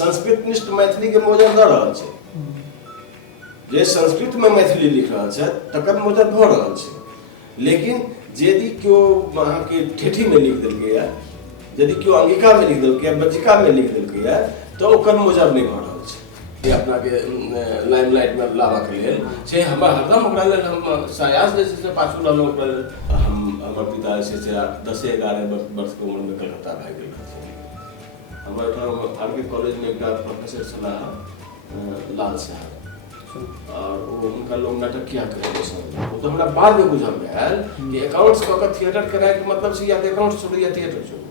संस्कृतनिष्ठ मैथिली के मोजर दऽ रहल छै, जे संस्कृत में मैथिली लिख रहल छै तकर मोजर भऽ रहल छै। लेकिन यदि केओ अहाँके ठेठी में लिख देलकै है, यदि केओ अंगिका में लिख देलकै है, बज्जिका में लिख देलकै है, तो ओकर मोजर नहीं भऽ रहल छै। अपना के लाइमलाइट में लाबऽ के लेल से हरदम ओकरा लेल हम सायास जे छै से पाछू रहलहुँ। ओकरा लेल हमर पिता जे छै से 10-11 वर्ष के उम्र में कलकत्ता भए गेल रहथिन। हमर एहिठाम आर के कॉलेज में एक प्रोफेसर छलाह लाल साहब, और वो उनका लोग नाटकिया करे सब। वो तो हमरा बाद में बुझल गया कि अकाउंट्स कऽ के थिएटर कराए के मतलब से या अकाउंट्स छोड़ू या थिएटर छोड़ू।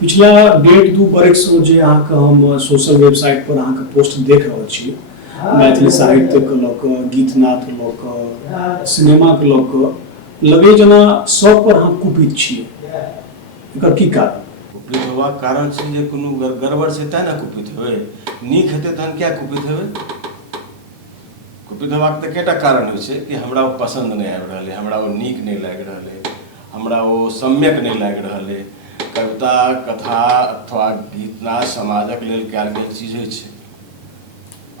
पिछला 1.5-2 बरख से जे अहाँके हम सोशल वेबसाइट पर अहाँके पोस्ट देख रहल छी, मैथिली साहित्य के लऽ कऽ, गीतनाद के लऽ कऽ, सिनेमा के लऽ कऽ, लगे जेना सब पर अहाँ कुपित छियै। एकर की कारण? कुपित होबाक कारण छै जे कोनो गड़बड़ छै तैं ने कुपित होय। नीक हेतै तहन क्या कुपित हेबै? कुपित होबाक तऽ कएटा कारण होइ छै कि हमरा ओ पसंद नहीं आबि रहल है, हमरा ओ नीक नहीं लागि रहल है, हमरा ओ सम्यक नहीं लागि रहल है। कविता, कथा अथवा गीतनाद समाजक लेल कयल गेल चीज होइ छै।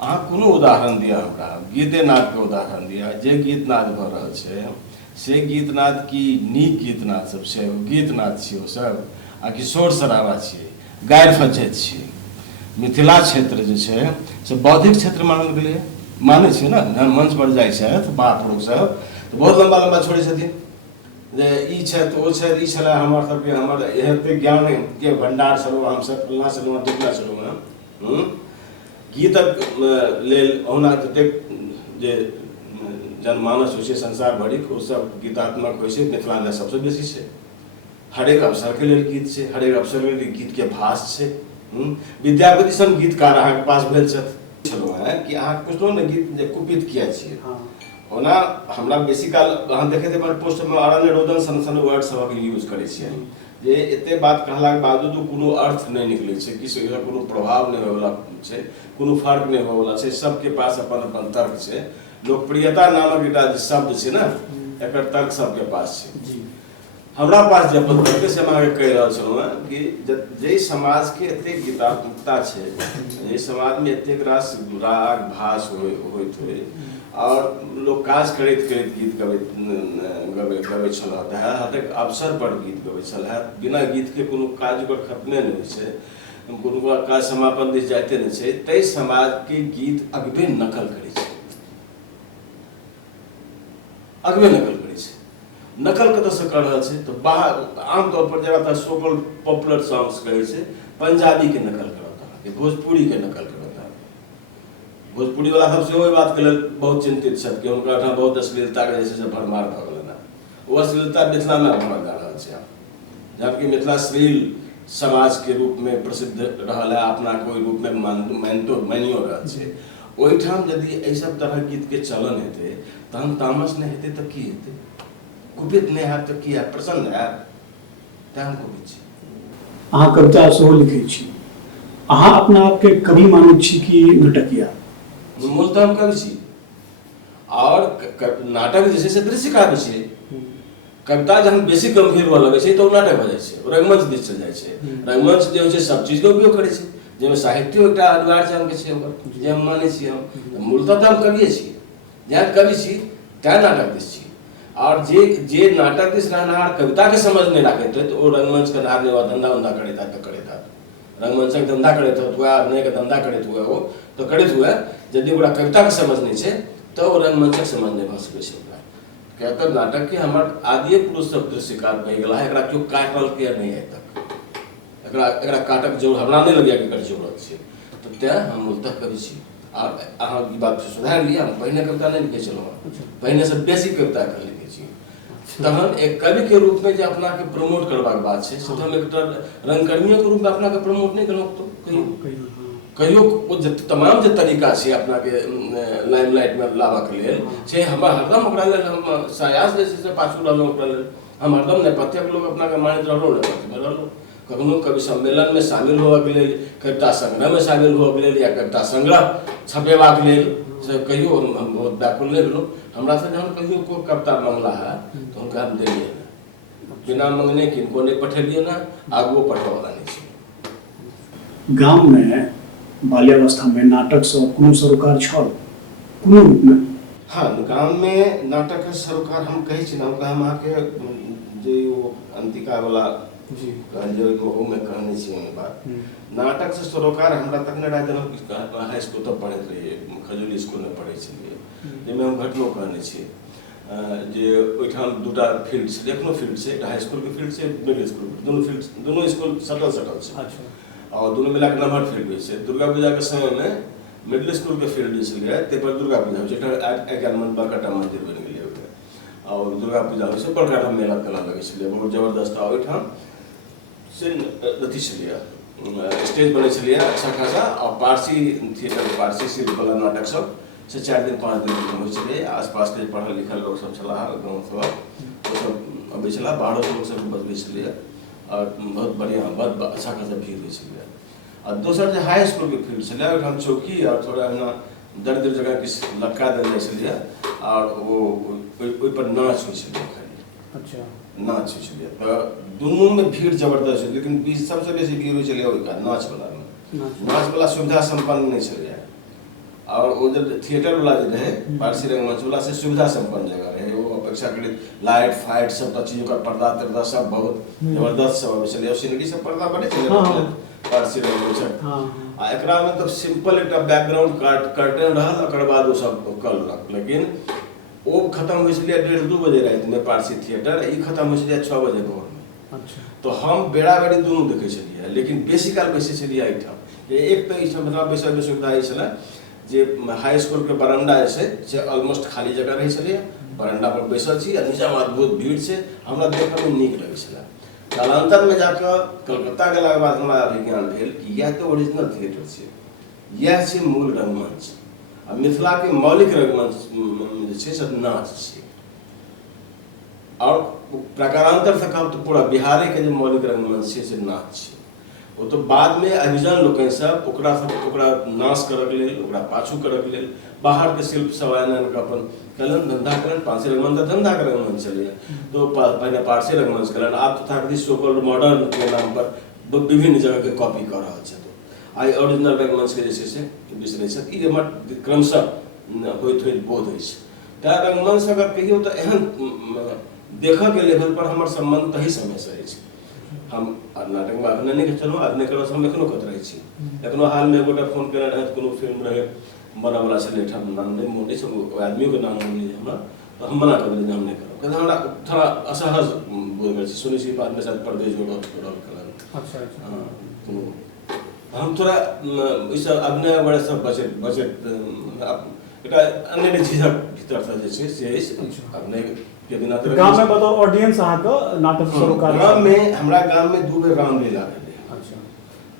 अहाँ कोनो उदाहरण दिअ हमरा, गीतनाद के उदाहरण दिअ। जे गीतनाद भऽ रहल छै से गीतनाद की नीक गीतनाद सब छै, गीतनाद छियै ओ सब, आ कि शोर शराबा छियै, गारि फज्झति छियै। मिथिला क्षेत्र जे छै से बौद्धिक क्षेत्र मानल गेलै, मानै छै ने। मंच पर जाइ छथि महापुरुष सब तऽ बहुत लंबा लंबा छोड़ै छथिन जे ई छथि ओ छथि, ई छलै हमर सबके, हमर एते ज्ञान के भंडार छलहुँ हमसब, फल्लाँ छलहुँ ढिकना छलहुँ हँ। गीतक लेल ओना जतेक जे जनमानस होइ छै संसार भरिक, ओ सब गीतात्मक होइ छै। मिथिला में सबसे बेसी छै। हरेक अवसर के लेल गीत छै, हरेक अवसर के लेल गीत के भाष छै। विद्यापति सन गीतकार अहाँके पास भेल छथि छलहुँ हैं कि अहाँ पुछलहुँ ने गीत जे कुपित किया छियै। ओना हमरा बेसी काल अहाँ देखैत हेबै पोस्ट में अरण्य रोदन सन सन वर्ड सबक यूज करै छियै जे एते बात कहलाक बावजूदो कोनो अर्थ नहीं निकलै छै, किसी का कोनो प्रभाव नहीं होयवला छै, कोनो फर्क नहीं होयवला छै। सबके पास अपन अपन तर्क छै। लोकप्रियता नामक एकटा जे शब्द छै ने, एकर तर्क सबके पास छै। हमरा पास जे अपन तर्क से हम अहाँके कहि रहल छलहुँ हैं कि जे समाज के एतेक गीतात्मकता छै, जे समाज में एतेक रास राग भाष होइत होइ, और लोग काज करैत करैत गीत गबै छलह, हरेक अवसर पर गीत गबै छलह। बिना गीत के कोनो काज ओकर खत्मे नहीं होइ छै, कोनो काज समापन दिस जाइते नहीं छै। ताहि समाज के गीत अगबे नकल करै छै, अगबे नकल करै छै। नकल कतऽसँ कऽ रहल छै तऽ बाहर आमतौर पर ज्यादातर सोकल पॉपुलर सॉन्ग्स कहै छै, पंजाबी के नकल करत, अहाँके भोजपुरी के नकल करत। भोजपुरी वाला सब सेहो बात के लेल बहुत चिंतित छथि कि हुनका ठाम बहुत अश्लीलता के जे छै से भरमार भऽ गेलनि हैं। ओ अश्लीलता मिथिला में भऽ जा रहल छै। जबकि मिथिला श्लील समाज के रूप में प्रसिद्ध रहल है, अपना कोई रूप में मानियो रहल छै। ओहिठाम यदि एहि सब तरह गीत के चलन हेतै तहन तामस नहीं हेतै तऽ की हेतै? कुपित नहीं हैब तऽ की हैब? प्रसन्न हैब? तें हम कुपित छी। अहाँ कविता सेहो लिखै छी, अहाँ अपना आपके कवि मानै छी कि नाटकिया? मूलतः हम कवि छी, और नाटक जे छै से दृश्य काव्य छै। कविता जहन बेसी गंभीर हुअ लगै छै तऽ ओ नाटक भऽ जाइ छै, ओ रंगमंच दिस चलि जाइ छै। रंगमंच जे होइ छै सब चीज के उपयोग करै छै, जाहिमे साहित्यो एकटा अनिवार्य अंग छै ओकर, जे हम मानै छी। हम मूलतः तऽ हम कविए छी। जहाँ कवि छी तैँ नाटक दिस छी। और जे नाटक दिस रहनार कविता के समझ नहीं राखैत है तो ओ रंगमंच के धार नहीं, धंधा उंधा करैत है तो करैत है, रंगमंचक धंधा करैत हुए, अभिनय के धंधा करैत हुए वो तो करैत हुए, यदि ओकरा कविता के समझ नहीं छै तो ओ रंगमंचक समझ नहीं भऽ सकै छै। क्या तो नाटक के हमर आदिये पुरुष सब दृश्यकार भऽ गेला है, एकरा केओ काटल के नहीं है तक, एकरा काटक जरूर हमरा नहीं लगैया कि एकर जरूरत छै। तो तेँ हम मूलतः कवि छी। और अहाँ ई बात सुधार लिअ, हम पहिने कविता नहीं लिखै छलहुँ, पहिने से बेसी कविता एखन लिखै छी। तहन एक कवि के रूप में जे अपना के प्रमोट करबाक बात छै से हम एकटा रंगकर्मियों के रूप में अपना के प्रमोट नहीं केलहुँ। तो कहियो तमाम जे तरीका छै अपना के लाइमलाइट में लाबऽ के लेल से हमर हरदम ओकरा लेल हम सायास जे छै से पाछू रहलहुँ। ओकरा लेल हम हरदम नेपथ्यक लोक अपना के मानैत रहलहुँ, नेपथ्य में रहलहुँ। कखनो कवि सम्मेलन में शामिल होबऽ के लेल, कविता संग्रह में शामिल होबऽ के लेल, या कविता संग्रह छपेबाक लेल से कहियो हम बहुत व्याकुल नहीं भेलहुँ। हमरा से जहन कहियो कोई कविता मंगला है तो हुनका हम देलियै ना, बिना मंगने किनको नहीं पठेलियै ना, आगुओ पठबऽ वाला नहीं छै। गाम में बाल्यावस्था में नाटक से कोनो सरोकार छल कोनो रूप में? हाँ, गाम में नाटक के सरोकार हम कही छी ना, हम अहाँके जे ओ अंतिका वाला जी जो ओहू में कहने छी हम बात। नाटक से सरोकार हमरा तक न रहा, जब हम हाई स्कूल तक पढ़ैत रहिए, खजूरी स्कूल में पढ़ै छलिए, जाहिमे हम घटनो कहने छी जे ओहिठाम दूटा फील्ड छै, एखनो फील्ड छै, हाई स्कूल के फील्ड छै, मिडिल स्कूल के, दुनू फील्ड, दुनू स्कूल सटल छै। अच्छा। और दुनू मिला के नम्हर फील्ड होइ छै। दुर्गा पूजा के समय में मिडिल स्कूल के फील्ड जे छलै ताहि पर दुर्गा पूजा होइ छै। आइ काल्हि बड़का मंदिर बनि गेलै ओहिमे, और दुर्गा पूजा होइ छै, बड़का मेला तेला लगै छलै, बहुत जबरदस्त। और ओहिठाम से अथी छलिए, स्टेज बनै छलिए अच्छा खासा, और पारसी थिएटर, पारसी शिल्प वाला नाटक सब से 4 दिन 5 दिन होइ छलै। आसपास के पढ़ल लिखल लोग सब छलाह, गाँव सब ओ सब अबै छलाह, बाहरो लोग सब बजबै छलिए, और बहुत बढ़िया, बहुत अच्छा खासा भीड़ होइ छलै। और दोसर जे हाई स्कूल के फील्ड छलै, ओहिठाम चौकी और थोड़ा एना दर्द जगह किछु लटका देल जाइ छलिए, और ओहि पर नाच होइ छलै खाली। अच्छा। नाच होइ छलै, तऽ दुनू में भीड़ जबरदस्त छै, लेकिन सबसे बेसी भीड़ होइ छलै ओहिका नाच वाला में। नाच वाला सुविधा संपन्न नहीं छलै, और वो जब थिएटर वाला जे रहे, पारसी रंगमंच वाला से सुविधा संपन्न जगह रहे, वो अपेक्षाकृत लाइट फाइट सब चीज का पर्दा तर्दा सब बहुत जबरदस्त सब अबै छलै, और सीनरी सब पर्दा बनै छलै पारसी रंगमंच। आ एकरा में तो सिंपल एक बैकग्राउंड कर्टेन रहल, ओकर बाद वो सब करलक। लेकिन वो खत्म होइ छलै 1:30-2 बजे राति में पारसी थिएटर, ई खत्म होइ छलै 6 बजे भोर में। अच्छा। तो हम बेड़ा बेड़ी दुनू देखै छलिए, लेकिन बेसी काल बैसै छलिए एहिठाम। एक तऽ एहिठाम मतलब बैसै के सुविधा ई छलै जे हाई स्कूल के बरंडा से ऑलमोस्ट खाली जगह रहे छलिए, बरंडा पर बैसल छी, नीचा में अद्भुत भीड़ छै, हमरा देखै में नीक लगै छलै। कालांतर में जाकर कलकत्ता गेला के बाद हमरा अभिज्ञान भेल कि यह तो ओरिजिनल थिएटर छै, यह छै मूल रंगमंच। आ मिथिला के मौलिक रंगमंच जे छै से नाच छै, और प्रकारांतर से कहब तो पूरा बिहार के जो मौलिक रंगमंच छै से नाच छै। वो तो बाद में अभिजन लोकनि सब ओकरा नाश करक लेल, ओकरा पाछू करक लेल बाहर के शिल्प सब आनन के अपन कलन धंधा करन। पारसी रंगमंच धंधा के रंगमंच चले, तो पहले पारसी रंगमंच करन, आप तथाकथित सो कॉल्ड मॉडर्न के नाम पर विभिन्न जगह के कॉपी कर रहल छै। तो आई ओरिजिनल रंगमंच के जे छै से बिसरै छै, ई हमर क्रमशः होइत होइत बोध अछि। तऽ रंगमंच अगर कहियो तऽ एहन देखऽ के लेवल पर हमर संबंध तही समय से अछि। हम नाटक में अभिनय नहीं चलू, अभिनय करब हम एखनो करैत रहै छी। एखनो हाल में गोटा फोन केने रहथि, कोनो फिल्म रहे बनऽ वाला छलै, ठाम नाम नहीं मोने छै, आदमियों के नाम मोने हमरा, तो हम मना कर देलियै हम नहीं करब, कहते हमरा थोड़ा असहज बोल गेल छी, सुनै छी बाद में शायद परदेश जोड़ल करल। अच्छा अच्छा। हाँ, तो हम थोड़ा ई सब अभिनय वगैरह सब बचत एकटा अन्य चीजक भीतर से जे छै से अभिनय के बिना तो गांव में बताओ ऑडियंस अहाँ के नाटक सरोकार गांव में, हमरा गांव में 2 बेर रामलीला भेलै। अच्छा।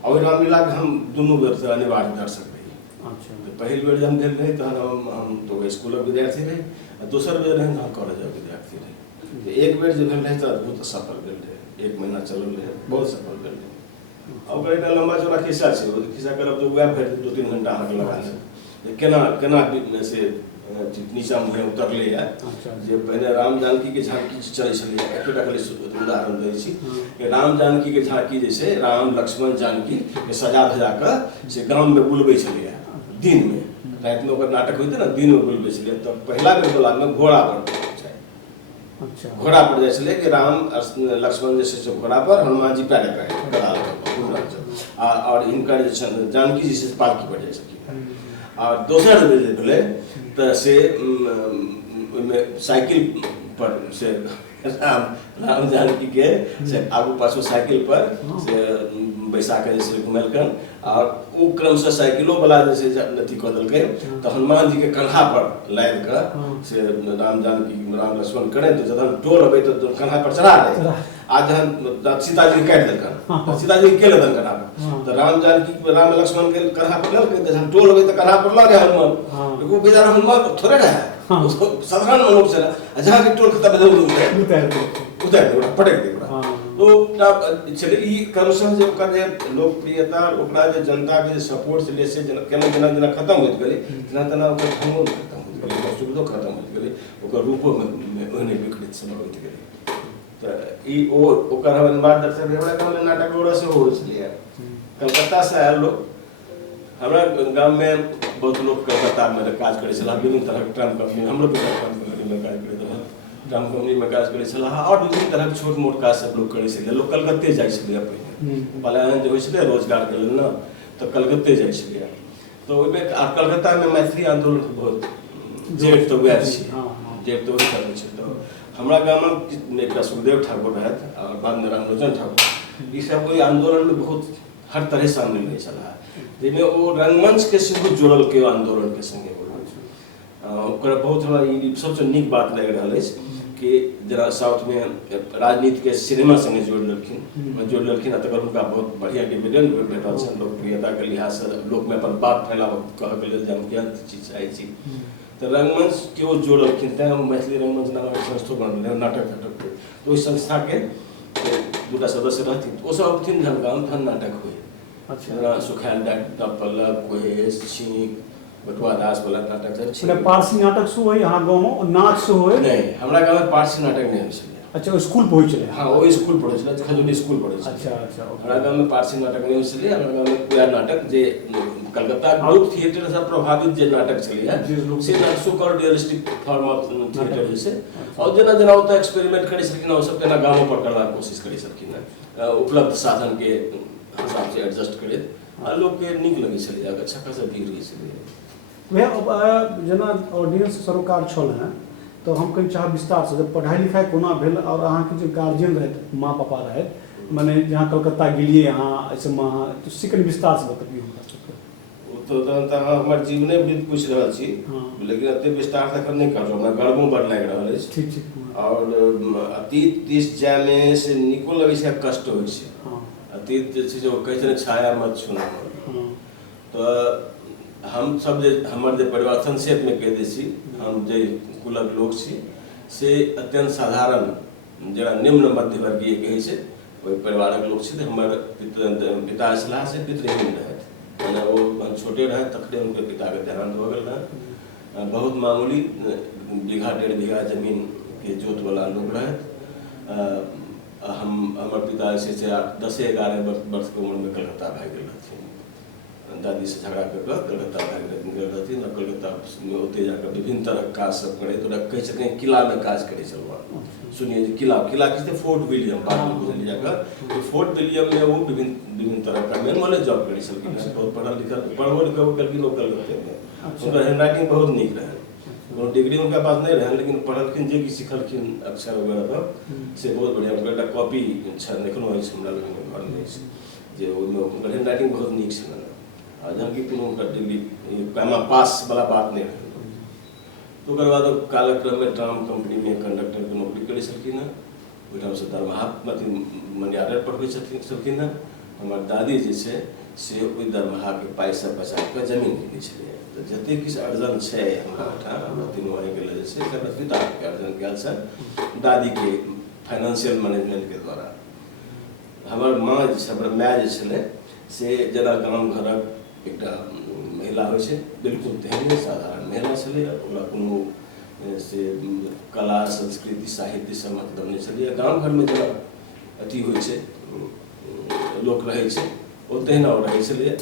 और रामलीला के हम दुनू बेर से अनिवार्य दर्शक रही। अच्छा। तो पहिल बेर जब भेल रहे तहन हम तो स्कूल के विद्यार्थी रही, और दोसर बेर रहे हम कॉलेज के विद्यार्थी रही। तो एक बेर जब भेल रहे तो अद्भुत सफल भेल रहे, 1 महीना चलल रहे, बहुत सफल भेल रहे। और एकटा लंबा चौड़ा खिस्सा छै, ओ खिस्सा करब तो वएह भरि 2-3 घंटा अहाँके लगा देत। केना से नीचा मुहे उतरले है, जे पहले राम जानकी के झांकी चलै छलै। एकटा खाली उदाहरण दै छी, राम जानकी के झांकी जे छै, राम लक्ष्मण जानकी के सजा धजा के से गांव में बुलबै छलै दिन में। रात में ओकर नाटक होइते ना, दिन में बुलबै छलै। तो पहला बेर वाला में घोड़ा पर छै, अच्छा, घोड़ा पर जाइ छलै कि राम लक्ष्मण जे छै घोड़ा पर, हनुमान जी पैरे पैरे गदा और हिनकर जे छै जानकी जी से पालकी पर जाइ छथिन। और दोसर बेर जे भेलै तऽ से में साइकिल पर से राम जानकी के से आगू पाछू साइकिल पर से बैसा के जैसे घुमेलकन। और ओ क्रम से साइकिलो वाला जैसे अथी कऽ देलकै, तो हनुमान जी के कंधा पर लाद के से राम जानकी राम लक्ष्मण करे, तो जखन टोल अबै तो कंधा पर चढ़ा दे। आ जहन सीता जी काटि देलकन, सीता जी के लेलन कंधा पर, तो राम जानकी राम लक्ष्मण के कंधा पर लेलकै, तो जहन टोल अबै तो कंधा पर लऽ गए हनुमान। वो बेचारा हनुमान थोड़े रहे, साधारण मनुष्य छलै, जहाँ के टोल खत्म भेल उतारि दे, पटक दे। तो चले ई क्रमशः जे ओकर जे लोकप्रियता, ओकरा जे जनता के सपोर्ट छलै से केना जेना खत्म होइत गेलै, तेना ओकर ढंगो खत्म होइत गेलै, ओकर सुविधो खत्म होइत गेलै, ओकर रूपो में ओहने विकृत समय होइत गेलै। तऽ ई ओकर हम अनिवार्य दर्शक हमरा गाँव में नाटक ओरा से हो छलै। कलकत्ता से आयल लोग हमरा गाम में बहुत लोग कलकत्ता में काज करे छला, विभिन्न तरह ट्राम कंपनी, हमरो बेटा ट्राम कंपनी में काज करे रहे, ट्राम कंपनी में काज करे छला, और विभिन्न तरह छोट मोट काज सब लोग करे छले। लोग कलकत्ते जाइ छले पहले, पलायन जे होइ छले रोजगार के लेल ना, तो कलकत्ते जाइ छले। तो ओइमे कलकत्ता में मैथिली आंदोलन बहुत जेठ तो वैह छी, जेठ तो वही करे छै। तो हमरा गाम में एक सुखदेव ठाकुर रहत और बाद में रामलोचन ठाकुर, ई सब ओइ आंदोलन में बहुत हर तरह शामिल रहे छला, जिसमें वो रंगमंच के संग जुड़ल के आंदोलन के संगे ओकरा बहुत हमरा ई सबसे नीक बात लागि रहल अछि कि जरा साउथ में राजनीति के सिनेमा संगे जोड़ लेलखिन आ तकर उनका बहुत बढ़िया डिविडेंड भेटल छनि लोकप्रियता के लिहाज से, लोक में अपन बात फैलाव कह के लेल जे हम क्या चीज चाहै छी। तो रंगमंच के वो जोड़लखिन, तैं मैथिली रंगमंच नामक संस्था बनल नाटक नाटक। तो ओहि संस्था के दूटा सदस्य रहथिन, ओ सब अबथिन जहन गाम तहन नाटक हुए। अच्छा, सुखायल पल्लव, कोहेश, छींक, बटुआ दास वाला नाटक छै। पारसी नाटक सो है यहाँ गाँव में, नाच सो है नहीं, हमरा गाँव में पारसी नाटक नहीं होइ। अच्छा, स्कूल पढ़ै छलै? हाँ, वो स्कूल पढ़ै छलै, खजूरी स्कूल पढ़ै छलै। अच्छा अच्छा, हमरा गाँव में पारसी नाटक नहीं होइ। हमरा गाँव में पूरा नाटक जे कलकत्ता ग्रुप थिएटर से प्रभावित जे नाटक छलै से so called realistic form of theatre जे छै, और जेना जेना ओतऽ एक्सपेरिमेंट करै छलखिन ओ सब तेना गाँव पर करबाक कोशिश करै छलखिन, उपलब्ध साधन के हिसाब से एडजस्ट करैत, आ लोग के नीक लगै छलै, अच्छा खासा भीड़ होइ छलै। वह जेना ऑडियंस सरोकार छल हैं, तो हम कहीं चाह विस्तार से जब पढ़ाई लिखाई कोना भेल और अहाँ के जो गार्जियन रहे माँ पापा रहे, माने जहाँ कलकत्ता गेलिए यहाँ ऐसे अहाँ तो सिकन विस्तार से बतबियौ हमरा सबके। तो हमर जीवने बीत पूछ रहल छी, लेकिन एते विस्तार तक नहीं कर हमरा गर्वो बड़ लागि रहल अछि। ठीक ठीक। और अतीत दिस जाय में से निको लगै छै, कष्ट होइ छै। अतीत जे छै जो कहै छै छाया मत छूना। तो हम सब जे हमर जे परिवार संक्षेप में कह दै छी, हम जे कुलक लोक छी से अत्यंत साधारण जरा निम्न मध्यवर्गीय कहै छै ओहि परिवारक लोक छी। हमर पिता छलाह से पितृहीन रहथि, यानी वो छोटे रहे तखने उनके पिता के देहांत हो गेल रहे। बहुत मामूली बीघा 1.5 बीघा जमीन के जोत वाला लोग रहथि। हमर पिता जे छै 10-11 वर्ष के उम्र में कलकत्ता भाग गेल रहथिन, दादी से झगड़ा कर कलकत्ता भाग गेल रहथिन। और कलकत्ता में ओते जाकर विभिन्न तरह काज सब करे, तो कह सकें किला में काज करे चलवा। सुनिए किला किसने फोर्ट विलियम बाद में बुझल जाकर, तो फोर्ट विलियम में वो विभिन्न तरह का मेन वाले जॉब करे छलखिन। बहुत पढ़ल लिखल पढ़बो लिखबो कलखिन ओ कलकत्ते में। उनका हैंडराइटिंग बहुत नीक रहे, कोनो डिग्री उनका पास नहीं रहे, लेकिन पढ़लखिन जे कि सीखलखिन अक्षर वगैरह से बहुत बढ़िया। उनका कॉपी देखलो है हमरा लग घर में जे उनका हैंडराइटिंग बहुत नीक छल, जबकि कोनो उनका डिग्री पैमा पास वाला बात नहीं रहे। तो ओकर बाद कालक्रम में ट्राम कंपनी में कंडक्टर के नौकरी करे छलखिन हैं, ओहिठाम से दरमाहा मनियारर पढ़बै छलखिन हैं। हमर दादी जे छै से ओहि दरमाहा के पाइ सब बचा के जमीन किनै छलै। तो जते किछु अर्जन छै हमरा ओहिठाम, हमरा तीनों भाई के लेल छै एकर पिता के अर्जन कयल छै दादी के फाइनेंशियल मैनेजमेंट के द्वारा। हमर माँ जे छै, हमर माय जे छलै से जेना गाम घरक एकटा महिला होइ छै, बिल्कुल तेहने साधारण महिला छलै। ओकरा कोनो से कला संस्कृति साहित्य से मतलब नहीं छलै। गाम घर में जेना अथी होइ छै लोक रहै छै ओ तहिना ओ रहै छलै।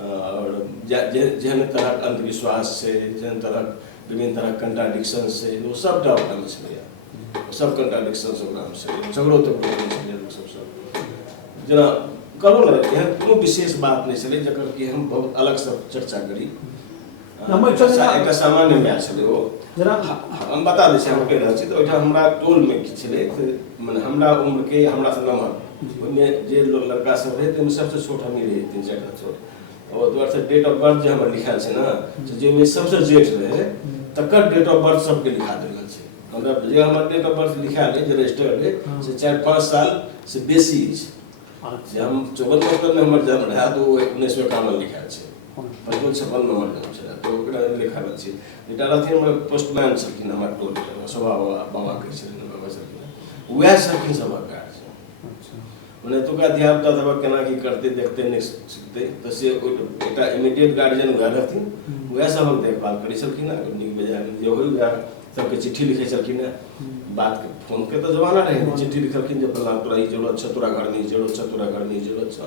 और जेहन तरह अंधविश्वास छै, जेहन तरह विभिन्न तरह कंट्राडिक्शन छै, वो सबटा ओकरामे छलै। सब कंट्राडिक्शन ओकरामे छलै, झगड़ो तगड़ो छलै लोक सबसँ। जेना कहलो ना एहन कोनो विशेष बात नहीं छलै जकर कि हम बहुत अलग से चर्चा करी। एक सामान्य मैच छलै वो। जरा हम बता दै छी, हम कहि रहल छी तऽ ओहिठाम हमरा टोल में की छलै, माने हमरा उम्र के हमरा से नमहर ओहिमे जे लड़का सब रहै ताहिमे सबसे छोट हमही रही, 3-4 टा छोट। और द्वारा से डेट ऑफ बर्थ जे हमर लिखायल छै ना, जाहिमे सबसे जेठ रहै तकर डेट ऑफ बर्थ सबके लिखा देल गेल छै। मतलब जे हमर डेट ऑफ बर्थ लिखायल है, जे रजिस्टर्ड है, से 4-5 साल से बेसी छै। जे हम 54 में हमर जन्म रहा तो 1951 लिखायल छै, 55-56 में हमर जन्म छलै, तो ओकरा लिखायल छै। एकटा रहथिन हमर पोस्टमैन छलखिन हमर टोल के, शोभा बाबा कहै छलखिन बाबा छलखिन, वएह छलखिन सभागार। मैंने तो धिया पुता सब केना की करते देखते नहीं सीखते, तो से एकटा इमीडिएट गार्जियन वएह रहथिन, वएह सबक देखभाल करै छलखिन। नीक बेजाय जे होय वएह सबके चिट्ठी लिखै छलखिन। बात के फोन के तो जमाना रहे, चिट्ठी लिखलखिन जे फलां तोरा ई जरूरत छ, तोरा घर में जरूरत छ, तोरा घर में जरूरत छ।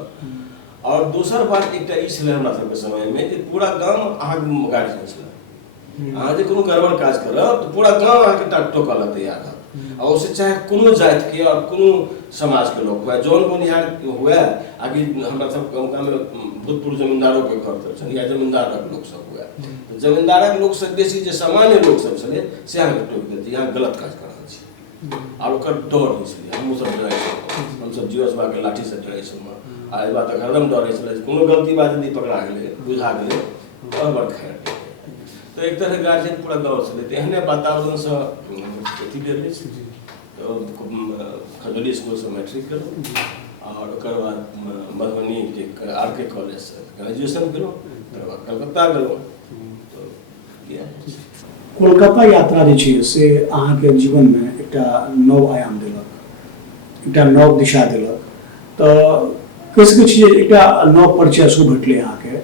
और दोसर बात एकटा ई छलै हमरा सबके समय में जे पूरा गाम अहाँके गार्जियन छलै। अहाँ जे कोनो गड़बड़ काज करब तऽ पूरा गाम अहाँके टोकऽ लए तैयार रहत, आ ओसे चाहे कोनो जाति के और कोनो समाज के लोग हुए, जौन बोनिहार हुए, आकि हमरा सब गाँव में भूतपूर्व जमींदारों के घर तर छल या जमींदारक लोग सब हुए, तो जमींदारक लोग से बेसी जे सामान्य लोग सब छलै से अहाँके टोकि देत, यहाँ गलत काज कर रहल छी, और ओकर डर होइ छलै। हमहूँ सब डरै छलहुँ, हमसब जीवसभा के लाठी से डरै छलहुँ, आ एहि बात हरदम डरै छलै कोनो गलती बात यदि पकड़ा गेलै बुझा गेलै तऽ बड़ खैर। तो एक तरह गार्जियन पूरा गाँव छलै, तो एहने वातावरण से अथी भेल तो खजौली स्कूल से मैट्रिक केलहुँ, और ओकर बाद मधुबनी के RK कॉलेज से ग्रेजुएशन केलहुँ, तकर बाद कलकत्ता गेलहुँ। तो कोलकाता यात्रा जे छै से अहाँके जीवन में एकटा नव आयाम देलक, एकटा नव दिशा देलक, तऽ कहि सकै छी जे एकटा नव परिचय सेहो भेटलै अहाँके।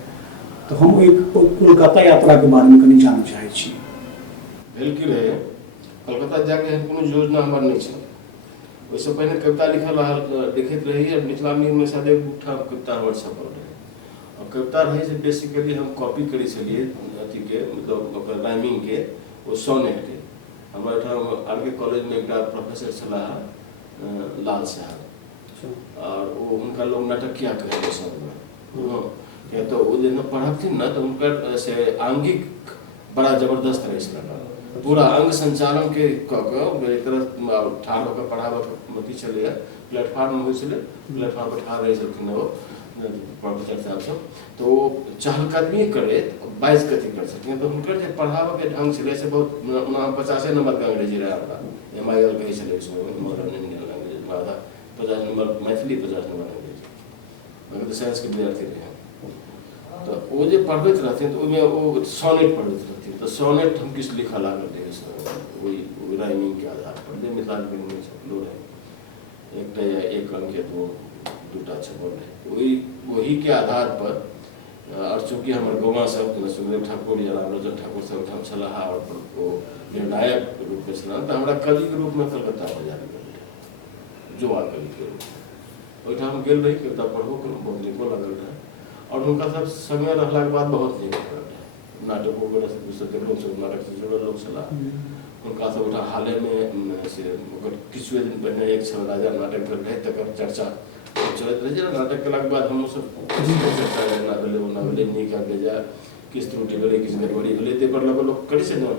तो हम एक कोलकाता यात्रा के बारे में कनी जानऽ चाहै छी। भेल की रहे, कलकत्ता जाके कोनो योजना हमर नहीं छल। ओहिसँ पहिने कविता लिखैत रही, और मिथिला न्यूज में शायद एक दूटा कविता हमर छपल रहे, और कविता रही से बेसिकली हम कॉपी करै छलियै अथी के, मतलब ओकर राइमिंग के, ओ सोनेट के। हमरा एहिठाम RK कॉलेज में एकटा प्रोफेसर छलाह लाल साहब, और वो हुनका लोग नाटकिया कहै सब, या तो वो जे पढ़बथिन ना तो उनकर से आंगिक बड़ा जबरदस्त रहे छलै, पूरा अंग संचालन के एक तरह ठाढ़ होकर पढ़ाबऽ अथी छलै, प्लेटफॉर्म होइ छलै, प्लेटफॉर्म पर ठाढ़ रहै छलखिन वो प्रोफेसर साहब सब, तो वो चहलकदमी करे बाइज कथी कर सकथिन, तो हुनकर जे पढ़ाबऽ के ढंग छलै से बहुत 50 नंबर के अंग्रेजी रहे हमरा, MIL कहै छलै उसमें modern Indian language, 50 number Maithili, 50 number अंग्रेजी, मगर तो साइंस के विद्यार्थी रहे। तो वो जो पढ़बैत रहथिन तो ओहिमे वो सोनेट पढ़बैत रहथिन, तो सोनेट हम किछु लिखऽ लागल रही वही राइमिंग के आधार पर, जे मिथिला में छपलो रहे, एकटा या एक अंक के दूटा छपल रहे, वही के आधार पर। और चूँकि हमर गौवा सब सुखदेव ठाकुर या रामलोचन ठाकुर सब ठाम छलाह, और वो निर्णायक रूप में छलाह, तो हमरा कवि के रूप में कलकत्ता बजाय गेल, जुआ कवि के रूप में ओहिठाम गेल रही, कविता पढ़बो केलहुँ, बहुत नीको लागल रहे, और उनका सब समय रहला के बाद बहुत नीक लागल रहे। नाटक वगैरह से दूसरे सब नाटक से जुड़ल लोग छलाह, उनका सब ओहिठाम हाले में से किछु दिन पहिने एक छल राजा नाटक भेल रहे, तकर चर्चा चलैत रहे, जे नाटक केलाक बाद हमहूँ सब चर्चा जेना भेलै ओना भेलै, नीक बेजाय, किछु त्रुटि भेलै, किछु गड़बड़ी भेलै, ताहि पर लोक करै छै ने,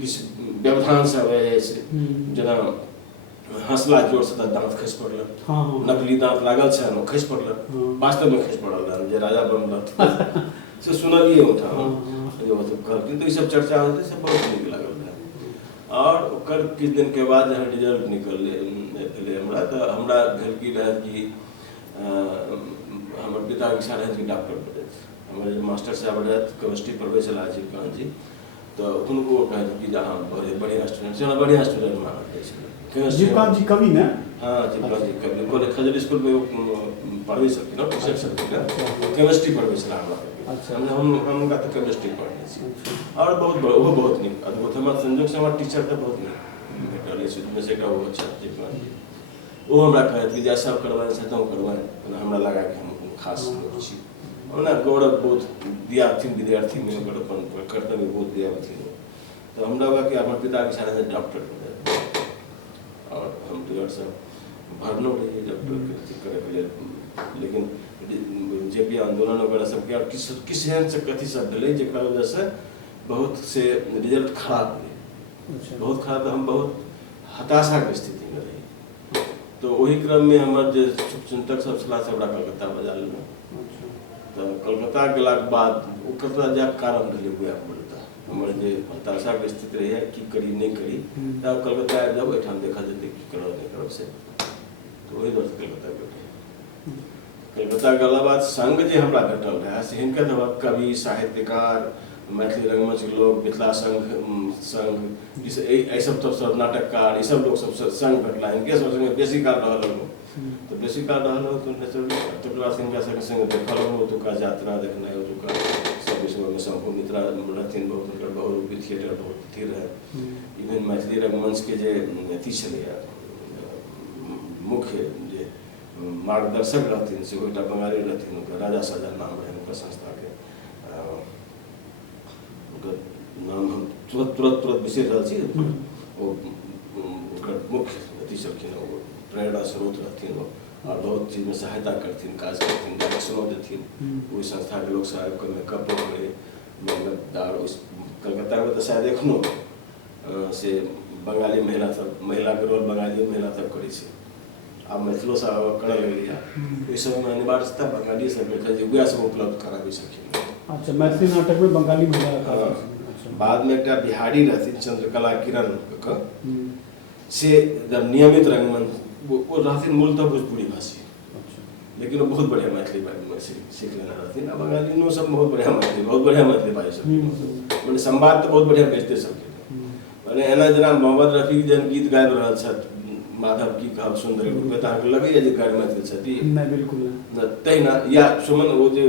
किछु व्यवधान सब है, जेना हंसला जोर से दांत खसि पड़लक, नकली दांत लागल छै खसि पड़लक, वास्तव में खसि पड़ल रहे जे राजा बनल से सुनलिए ओठाम कहलखिन, तो ई सब चर्चा होते सब बहुत नीक लागल रहे। और ओकर किछु दिन के बाद जहन रिजल्ट निकललै हमरा, तो हमरा भेल की रहे कि हमर पिता के इच्छा रहे कि डॉक्टर बनै, हमर जे मास्टर साहब रहे केमिस्ट्री पढ़बै छलाह जीवकांत जी, तो उनको कहलखिन कि अहाँ बहुत बढ़िया स्टूडेंट छै, बढ़िया स्टूडेंट मानल जाइ छै। जीवकांत जी कवि ने? हाँ, जीवकांत जी कवि, कॉलेज खजूरी स्कूल में पढ़बै छलखिन, विशेष छलखिन, केमिस्ट्री पढ़बै छलाह हमरा। अच्छा, हम उनका तो केमिस्ट्री पढ़ने छी, और बहुत नीक अद्भुत, हमर संजोग से हमर टीचर तो बहुत नीक भेटल अछि, में से एकटा वो अच्छा जीवकांत जी, वो हमरा कहत कि जैसा करवाए से तो करवाए, हमरा लगा कि हम खास लोग छी, हमरा गौरव बोध विद्यार्थी में ओकर अपन कर्तव्य बोध दियावथिन, तो हमरा लगा कि हमर पिता के इच्छा से डॉक्टर बनै, और हम तो से भरनो रही डॉक्टर के अथी करे के लेल, लेकिन जेपी आंदोलन वगैरह सबके और किस एहन से कथी सब भेलै जेकरा वजह से बहुत से रिजल्ट खराब भेलै, बहुत खराब, हम बहुत हताशा के स्थिति में रही। तो वही क्रम में हमर जे चिंतक सब छलाह से हमरा कलकत्ता बजा लेलहुँ, तो कलकत्ता गेलाक बाद ओ कलकत्ता जायके कारण भेलै उएह मूलतः हमर जे हताशा के स्थिति रहैए की करी नहीं करी, तब कलकत्ता आबि जाब, एहिठाम देखा जेतै की करब नहीं करब से, तो ओहि दुआरे कलकत्ता गेल। कलकत्ता गेला बाद संग जे हमरा भेटल रहे से हिनकर कवि, साहित्यकार, मैथिली रंगमंच के लोग, मिथिला संघ एहि सब नाटककार, ई सब लोग सब संग भेटला, इनके सब बेसी काल रहल, तो बेसी काल रहल तो नेचुरली तकर बाद हिनका सबके संग देखल, ओतुका यात्रा देखनाइ, ओतुका सब विषय में शंभु मित्रा रहथिन, बहुत हुनकर बहुरूपी थिएटर बहुत अथी रहे, इवन मैथिली रंगमंच के जे अथी छलैया मुख्य जे मार्गदर्शक रहथिन से एकटा बंगाली रहथिन, उनकर राजा साजा नाम रहनि उनकर संस्थाके। उनकर नाम हम तुरंत बिसरि रहल छी। ओ ओकर मुख्य अथी छलखिन, ओ प्रेरणा स्रोत रहथिन और बहुत चीज़ में सहायता करथिन, काज करथिन, डायरेक्शनो देथिन। ओहि संस्थाके लोक सब आबि कऽ मेकअप करे, मतलब उस कलकत्ता में तो शायद एखनो से बंगाली महिला के रोल बंगाली महिला सब करै छै। आब मैथिलो सब करऽ लगलैया। ओहि समयमे अनिवार्यतः बंगाली सब वएह सब उपलब्ध कराबै छलखिन। अच्छा, मैथिली नाटक में बंगाली महिला बाद में एक बिहारी रहथिन चंद्रकला किरण के, से जब नियमित रंगमंच वो रहथिन मूलतः भोजपुरी भाषी, लेकिन वो बहुत बढ़िया मैथिली सीख लेना रहथिन। आ बंगाली सब बहुत बढ़िया मैथिली बाजै छथिन, मैंने संवाद तो बहुत बढ़िया बेचते छलखिन। मैंने एना जना मोहम्मद रफी जन गीत गाबि रहल छथि, माधव की कहब सुंदरी रूपे, तऽ अहाँके लगैया जे गारि मैथिल छथि? नहीं, बिल्कुल नहीं। तहिना या सुमन, वो जे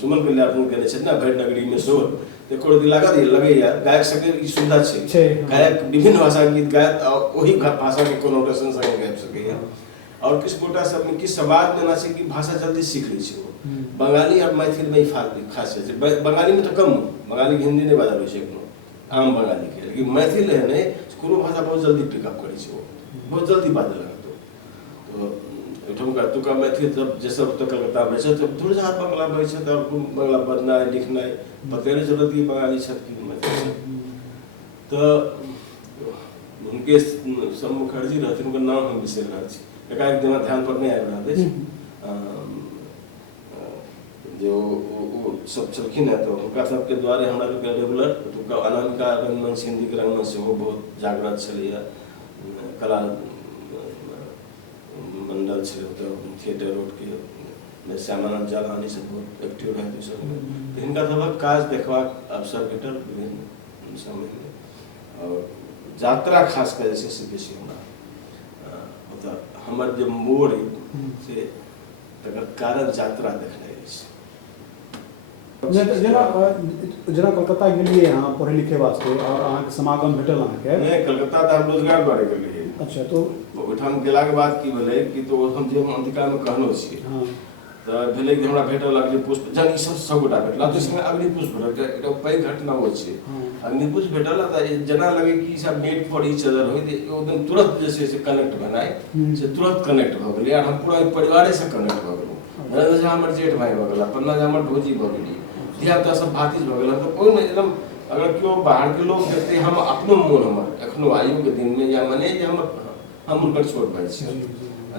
सुमन कल्याण केने छथि ने भरि नगरी में शोर, एको रति लागत लगैया गायक सबके ई सुविधा छै, गायक विभिन्न भाषा के गीत गायत आ ओही भाषा के कोनोटेशन संगे गाबि सकैया। और किछु गोटा सब में किछु समाज में ना छै कि भाषा जल्दी सीख लै छै। बंगाली और मैथिल में ई खासियत छै। बंगाली में तो कम, बंगाली के हिंदी नहीं बाजल छै एखनो, आम बंगाली के, लेकिन मैथिल है नहीं, कोनो भाषा बहुत जल्दी पिकअप करै छै, बहुत जल्दी बाजऽ लगत। तो एहिठुमका एतुका मैथिल सब जे सब ओतऽ कलकत्ता में छै, तो धूरझार बंगला बजै छै, और बंगला पढ़नाइ लिखनाइ पते नहीं चलत कि बंगाली छथि कि मैथिल छथि। तो हुनके सब मुखर्जी रहथिन, उनकर नाम हम बिसरि रहल छी, एकाएक जेना ध्यान पर नहीं आबि रहल अछि। जो सब छलखिन है, तो हुनका सबके द्वारे हमरा लोग रेगुलर ओतुका अनामिका रंगमंच, हिंदी के रंगमंच सेहो बहुत जागृत छलैया। कला मंडल छलै ओतऽ, थिएटर रोड के श्यामानंद जालानी सब बहुत एक्टिव रहथि सब। तो हिनका सबक काज देखबाक अवसर भेटल विभिन्न समय में, और यात्रा खास कर से बेसी हमरा ओतऽ हमर जे मोड़ से तकर कारण यात्रा देखनाइ अछि। जना कलकत्ता गेलिए यहाँ पढ़े लिखे वास्ते, और अहाँ के समागम भेटल अहाँ के? नहीं, कलकत्ता तो हम रोजगार द्वारे गेलिए। अच्छा, तो ओहिठाम गेला के बाद की भेलै कि तो हम जे अंतिका में कहनो छी, तो भेलै कि हमरा भेटल अग्निपुष्प, जन ई सब गोटा भेटला, तो इसमें अग्निपुष्प भेटल, एकटा पैघ घटना होइ छै। अग्निपुष्प भेटल त जना लगे कि सब मेड फॉर ईच अदर होय, एकदम तुरंत जे से कनेक्ट भेनाइ से तुरंत कनेक्ट भ गेलै, और हम पूरा परिवारे से कनेक्ट भ गेलहुँ। नरेंद्र झा हमर जेठ भाई भ गेला, पन्ना झा हमर भौजी भ गेली, धिया पुता सब भातिज भ गेल। तो ओहिमे एकदम अगर केओ बाहर के लोग देखते, हम अपनो मोन हमर एखनो आयु के दिन में या मने जे हम उनकर छोट भाई छियनि,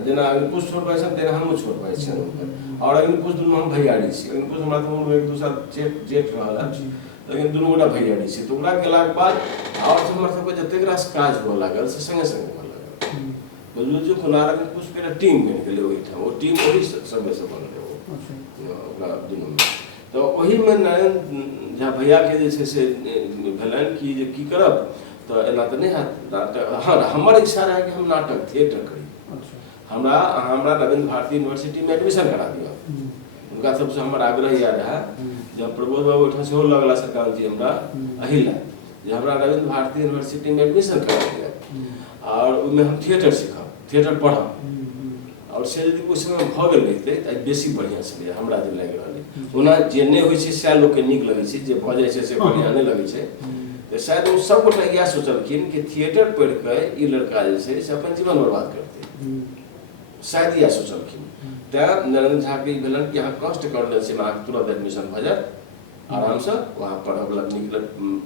जेना अग्निपुष्प छोट भाई छनि तेना हमहूँ छोट भाई छियनि हुनकर। और अग्निपुष्प दुनू हम भैयारी छी। अग्निपुष्प हमरा तऽ एक दू साल जेठ रहल, लेकिन दुनू गोटा भैयारी छी। तो ओकरा गेलाक बाद और हमर सबके जतेक रास काज हुअ लागल से संगे संगे हुअ लागल। बुझलू जे कोनार अग्निपुष्प के टीम बनि गेलै ओहिठाम, ओ टीम ओहि समय से बनलै ओकरा दुनू में। तो ओही में नारायण झा भैया के जे छै से भेलनि कि जे की करब, तो एना तो नहीं हैत नाटक। हाँ, हमर इच्छा रहे कि हम नाटक थिएटर करी। हमरा रविंद्र भारती यूनिवर्सिटी में एडमिशन करा दिया। उनका सबसे हमर आग्रह यह रहा, जब प्रबोध बाबू ओहिठाम सेहो लगला सरकार जी हमरा अहिला जे हमरा रविंद्र भारती यूनिवर्सिटी में एडमिशन करा दिया, और ओहिमे हम थिएटर सीखब, थिएटर पढ़ब। और से यदि उस समय भऽ गेल रहितै तऽ बेसी बढ़िया छलै, हमरा जे लागि रहलै। ओना जे नहि होइ छै सएह लोकके नीक लगै छै, जे भऽ जाइ छै से बढ़िया नहि लगै छै। तो शायद वो सब गोटा इएह सोचलखिन कि थिएटर पढ़ि कऽ ई लड़का जे छै से अपन जीवन बर्बाद करतै, शायद इएह सोचलखिन। तैँ नरेंद्र झा के भेलनि कि अहाँ कॉस्ट अकाउंटेंसी में अहाँके तुरंत एडमिशन भऽ जायत, आराम से वहाँ पढ़ब नीक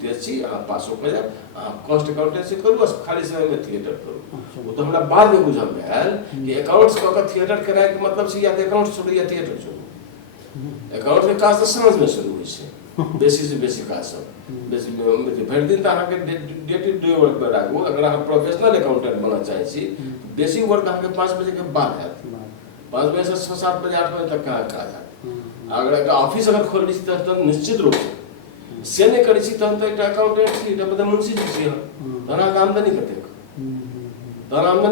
तेज छी, अहाँ पासो कऽ जायब, अहाँ कॉस्ट अकाउंटेंसी करू, बस खाली समय में थिएटर करू। वो तो हमरा बाद में बुझल भेल कि अकाउंट्स कऽ कऽ थिएटर कराय के मतलब छै या तऽ अकाउंट्स छोड़ू या थिएटर छोड़ू। अकाउंट के काज तऽ साँझ में शुरू होइ छै, बेसी से बेसी काज सब बेसी भरि दिन तऽ अहाँके डे टू डे वर्क पर राखू। अगर अहाँ प्रोफेशनल अकाउंटेंट बनना चाहै छी, बेसी वर्क अहाँके 5 बजे के बाद हैत, 5 बजे से 6-7 बजे 8 बजे तक का काज हैत। अगर ऑफिस अगर खोलने छी तऽ निश्चित रूप से नहीं करै छी तहन तऽ एकटा अकाउंटेंट छी, एकटा मुंशी जी छी, तहन अहाँके आमदनी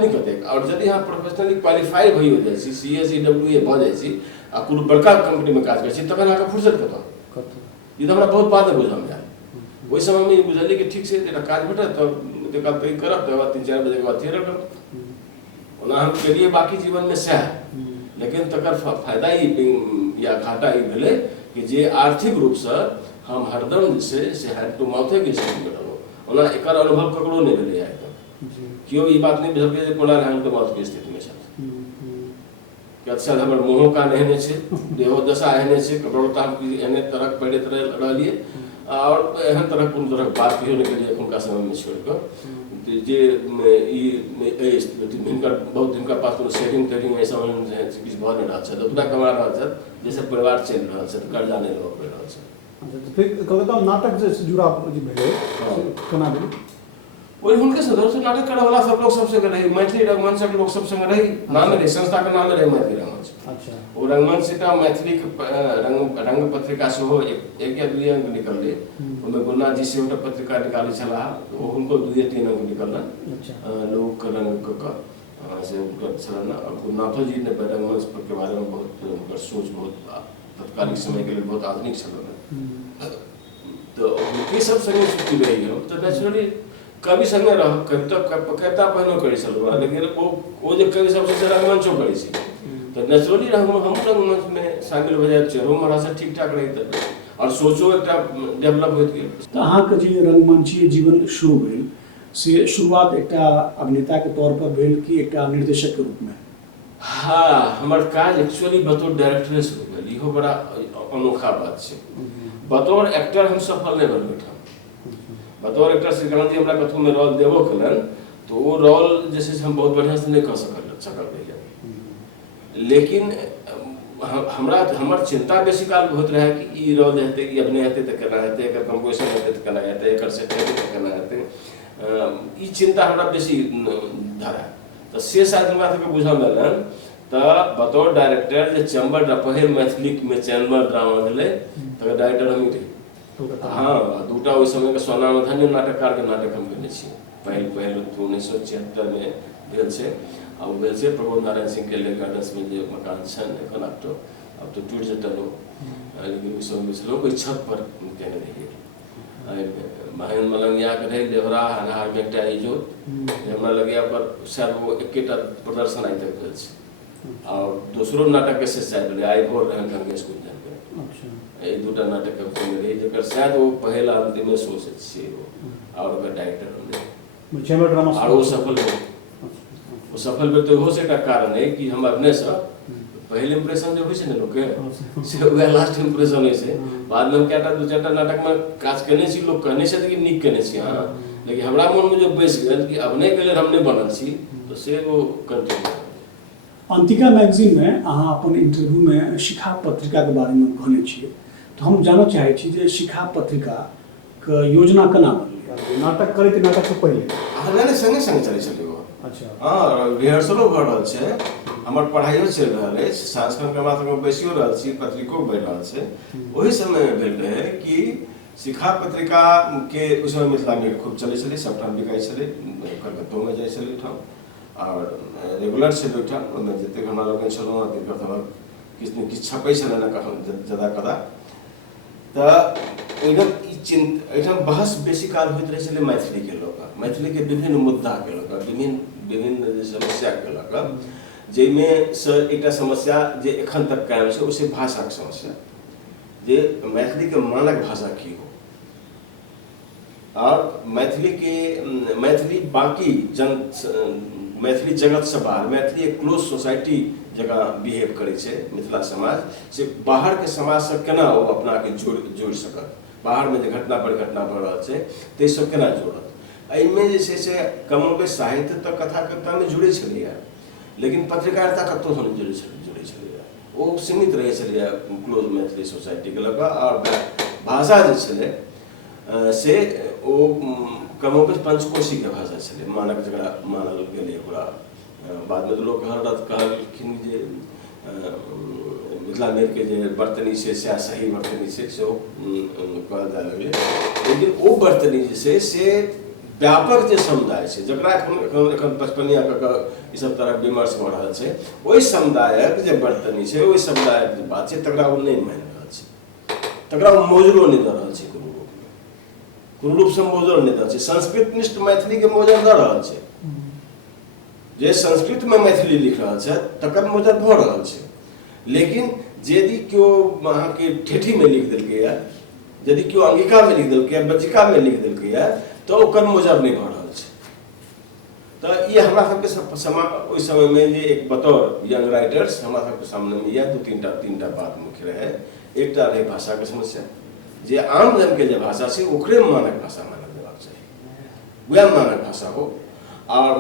कतेक, और यदि अहाँ प्रोफेशनली क्वालिफाई भऽ जाइ छी, CA CWA भऽ जाइ छी आ कोनो बड़का कंपनी में काज करै छी, तखन अहाँके फुर्सत कतऽ। ई तऽ हमरा बहुत बाद में बुझल आयल। ओहि समय में ई बुझलियै कि ठीक छै एकटा काज भेटत तऽ एतेक काल पैघ करब, तकर बाद 3-4 बजे के बाद थिएटर करब। ओना हम केलियै बाकी जीवन में सएह, लेकिन तकर फायदा या घाटा ई भेलै कि जे आर्थिक रूप से हम हरदम जे छै से हैंड टू माउथे के स्थिति में रहलहुँ, ओना एकर अनुभव ककरो नहि भेलै आइ तक। केओ ई बात नहि बुझलकै जे कोना हैंड टू माउथ के स्थिति में छथि। अच्छा हमर मुँहो कान एहने छै, देहो दशा एहने छै, ककरो तऽ हम एहने तरह पढ़ैत रहलियै और एहन तरह कोनो तरह बात कहियो नहि केलियै एखुनका समयमे छोड़ि कऽ जे हिनकर बहुत हिनका पास कोनो सेविंग टेविंग एहि समय किछु भऽ नहि रहल छै, ओतबा कमा रहल छथि जाहिसँ परिवार चलि रहल छै, कर्जा नहि लेबऽ पड़ि रहल छै। अच्छा, तो फिर कलकत्ता नाटक से जुड़ा भेलै केना भेलै? वही हुनके संदर्भ से नाटक करऽ वाला सब लोग सब संग रही, मैथिली रंगमंचक लोग सब संग रही, नाम रही संस्था के नाम रही मैथिली रंगमंच। अच्छा, वो रंगमंच से मैथिली रंग पत्रिका सेहो एक या दुई अंक निकललै, ओहिमे गुन्ना जी से एकटा पत्रिका निकालै छलाह, ओ हुनको 2-3 अंक निकलल। अच्छा, लोक रंग से उनकर छलन और गुरुनाथो जी ने रंगमंच के बारे में बहुत उनकर सोच बहुत तत्कालिक समय के लिए बहुत आधुनिक छलन। तो उनके सब संगे छुट्टी रही गेल तो नेचुरली कवि संगे रह कविता पहिनो करै छलहुँ, लेकिन वो जे कवि सब से रंगमंचो करै छी तो नेचुरली हम रंगमंच में शामिल भऽ जाय चेहरो हमरा से ठीक ठाक रही और सोचो एकटा डेवलप होइत गेल। तऽ अहाँके जे रंगमंचीय जीवन शुरू भेल से शुरुआत एकटा अभिनेता के तौर पर भेल कि एकटा निर्देशक के रूप में? हाँ, हमर काज एक्चुअली बतौर डायरेक्टरे शुरू भेल, इहो बड़ा अनोखा बात छै। बतौर एक्टर हम सफल नहीं भेल बैठल, बतौर एक्टर श्रीकांत जी हमरा कथू में रोल देबो कलन तो वो रोल जैसे हम बहुत बढ़िया से नहीं कर सकल रहिए, लेकिन हमर चिंता बेसी काल होइत रहे कि ई रोल हेतै कि अभिनय हेतै तऽ केना हेतै, एकर कंपोजिशन हेतै तऽ केना हेतै, एकर सेट हेतै तऽ केना हेतै, ई चिंता हमरा बेसी धरा। तो से शायद हमरा सबके बुझल रहलन तऽ बतौर डायरेक्टर जे चैम्बर पहिल मैथिली में चैम्बर ड्रामा भेलै तकर डायरेक्टर हम रही। हाँ, दूटा ओहि समय के स्वनामधन्य नाटककार के नाटक हम केने छी। पहिल 1976 में भेल छै आ भेल छै प्रबोध नारायण सिंह के लेक गार्डन्स में जे मकान छन एखन अब तो टूट जेतल हो, लेकिन ओहि समय में ओहि छत पर केने रहिए। महेंद्र मलंगिया के रहे देवरा अनहार में एकटा इजोत हमरा लगे पर शायद वो एकेटा प्रदर्शन आइ तक भेल छै और दूसरो नाटक के से शायद आइ भोर रहे गंगेश कुंजन के। अच्छा, ये दूटा नाटक के केने रही जेकर शायद वो पहला अंतिम शो से छी और ओकर डायरेक्टर हमने चैम्बर ड्रामा और वो सफल भेल। वो सफल भेल तो हो से एकटा कारण है कि हम अपने से पहले इंप्रेशन जो होइ छै ने लोग के से वह लास्ट इंप्रेशन होइ छै, बाद में कएटा 2-4टा नाटक में काज केने छी, लोग कहने छै कि नीक केने छी हाँ, लेकिन हमरा मन में जो बैस गेल कि अब नहीं केले हम नहीं बनल छी तो से वो कंटिन्यू। अंतिका मैगजीन में अहाँ अपन इंटरव्यू में शिखा पत्रिका के बारे में कहने छियै, तो हम जानना चाहे छी जे शिखा पत्रिका के योजना केना बनलै? नाटक करै के नाटक से पहले नहीं संगे संगे चलै छलै वो। अच्छा, हाँ, रिहर्सलो भऽ रहल छै, हमर पढ़ाइयो चलि रहल अछि, सांस्कृतिक के बात हम बैसियो रहल छी, पत्रिको बढ़ि रहल छै। ओहि समय में भेल रहे कि शिखा पत्रिका के उस समय मिथिला में खूब चलै छलै, सबठाम बिकाइ छलै, कलकत्तो में जाइ छलै ओहिठाम और रेगुलर छलै ओहिठाम, ओहिमे जतेक हमरा लोकनि छलहुँ हँ तिनकर सभक किछु ने किछु छपै छलनि हँ कखन जदा कदा। तऽ एहिठाम बहस बेसी काल होइत रहै छलै मैथिली के लऽ कऽ, मैथिली के विभिन्न मुद्दा के लऽ कऽ, विभिन्न समस्या के लऽ कऽ, जाहिमे से एकटा समस्या जे एखन तक कायम छै उसे भाषा के समस्या, जे मैथिली के मानक भाषा की हो और मैथिली बाकी मैथिली जगत से बाहर, मैथिली एक क्लोज सोसाइटी जगह बिहेव करे छै मिथिला समाज, से बाहर के समाज से केना वो अपना के जोड़ सकत, बाहर में जो घटना परिघटना भऽ रहल छै ताहि सब केना जोड़त। एहिमे जे छै से कमोबेश साहित्य तऽ कथा में जुड़े छलैया, लेकिन पत्रकारिता कतौ सँ जुड़े छलैया, वो सीमित रहै छलैया क्लोज मैथिली सोसाइटी के लऽ कऽ। और भाषा जे छलै से ओ कमोबेश पंचकोशी के भाषा छलै, मानक जकरा मानल गेलै ओकरा। बाद में तो लोग कहलखिन जे मिथिला मेल के जे बर्तनी छै से सही बर्तनी छै सेहो कहल जाय लगलै, लेकिन ओ बर्तनी जे छै से व्यापक जे समुदाय छै जकरा एखन 55 कऽ ई सब तरह विमर्श भऽ रहल छै, ओहि समुदायक जे बर्तनी छै, ओहि समुदायक जे बात छै तकरा ओ नहि मानि रहल छै, तकरा ओ मोजरो नहि दऽ रहल छै, कोनो रूप से मोजर नहीं दऽ छै। संस्कृत निष्ठ मैथिली के मोजर दऽ रहल छै, जे संस्कृत में मैथिली लिख रहल छै तकर मोजर भऽ रहल छै, लेकिन यदि केओ अहाँके ठेठी में लिख देलकै या यदि केओ अंगिका में लिख देलकै या बज्जिका में लिख देलकै या तो ओकर मोजर नहीं भऽ रहल छै। तो ये हमरा सबके ओहि समय में जे एक बतौर यंग राइटर्स हमरा सबके सामने में यह तीन टा बात मुख्य रहे। एक रहे भाषा के समस्या, जे आम जन के जे भाषा छै ओकरे मानक भाषा मानल जेबाक चाही, वह मानक भाषा हो। और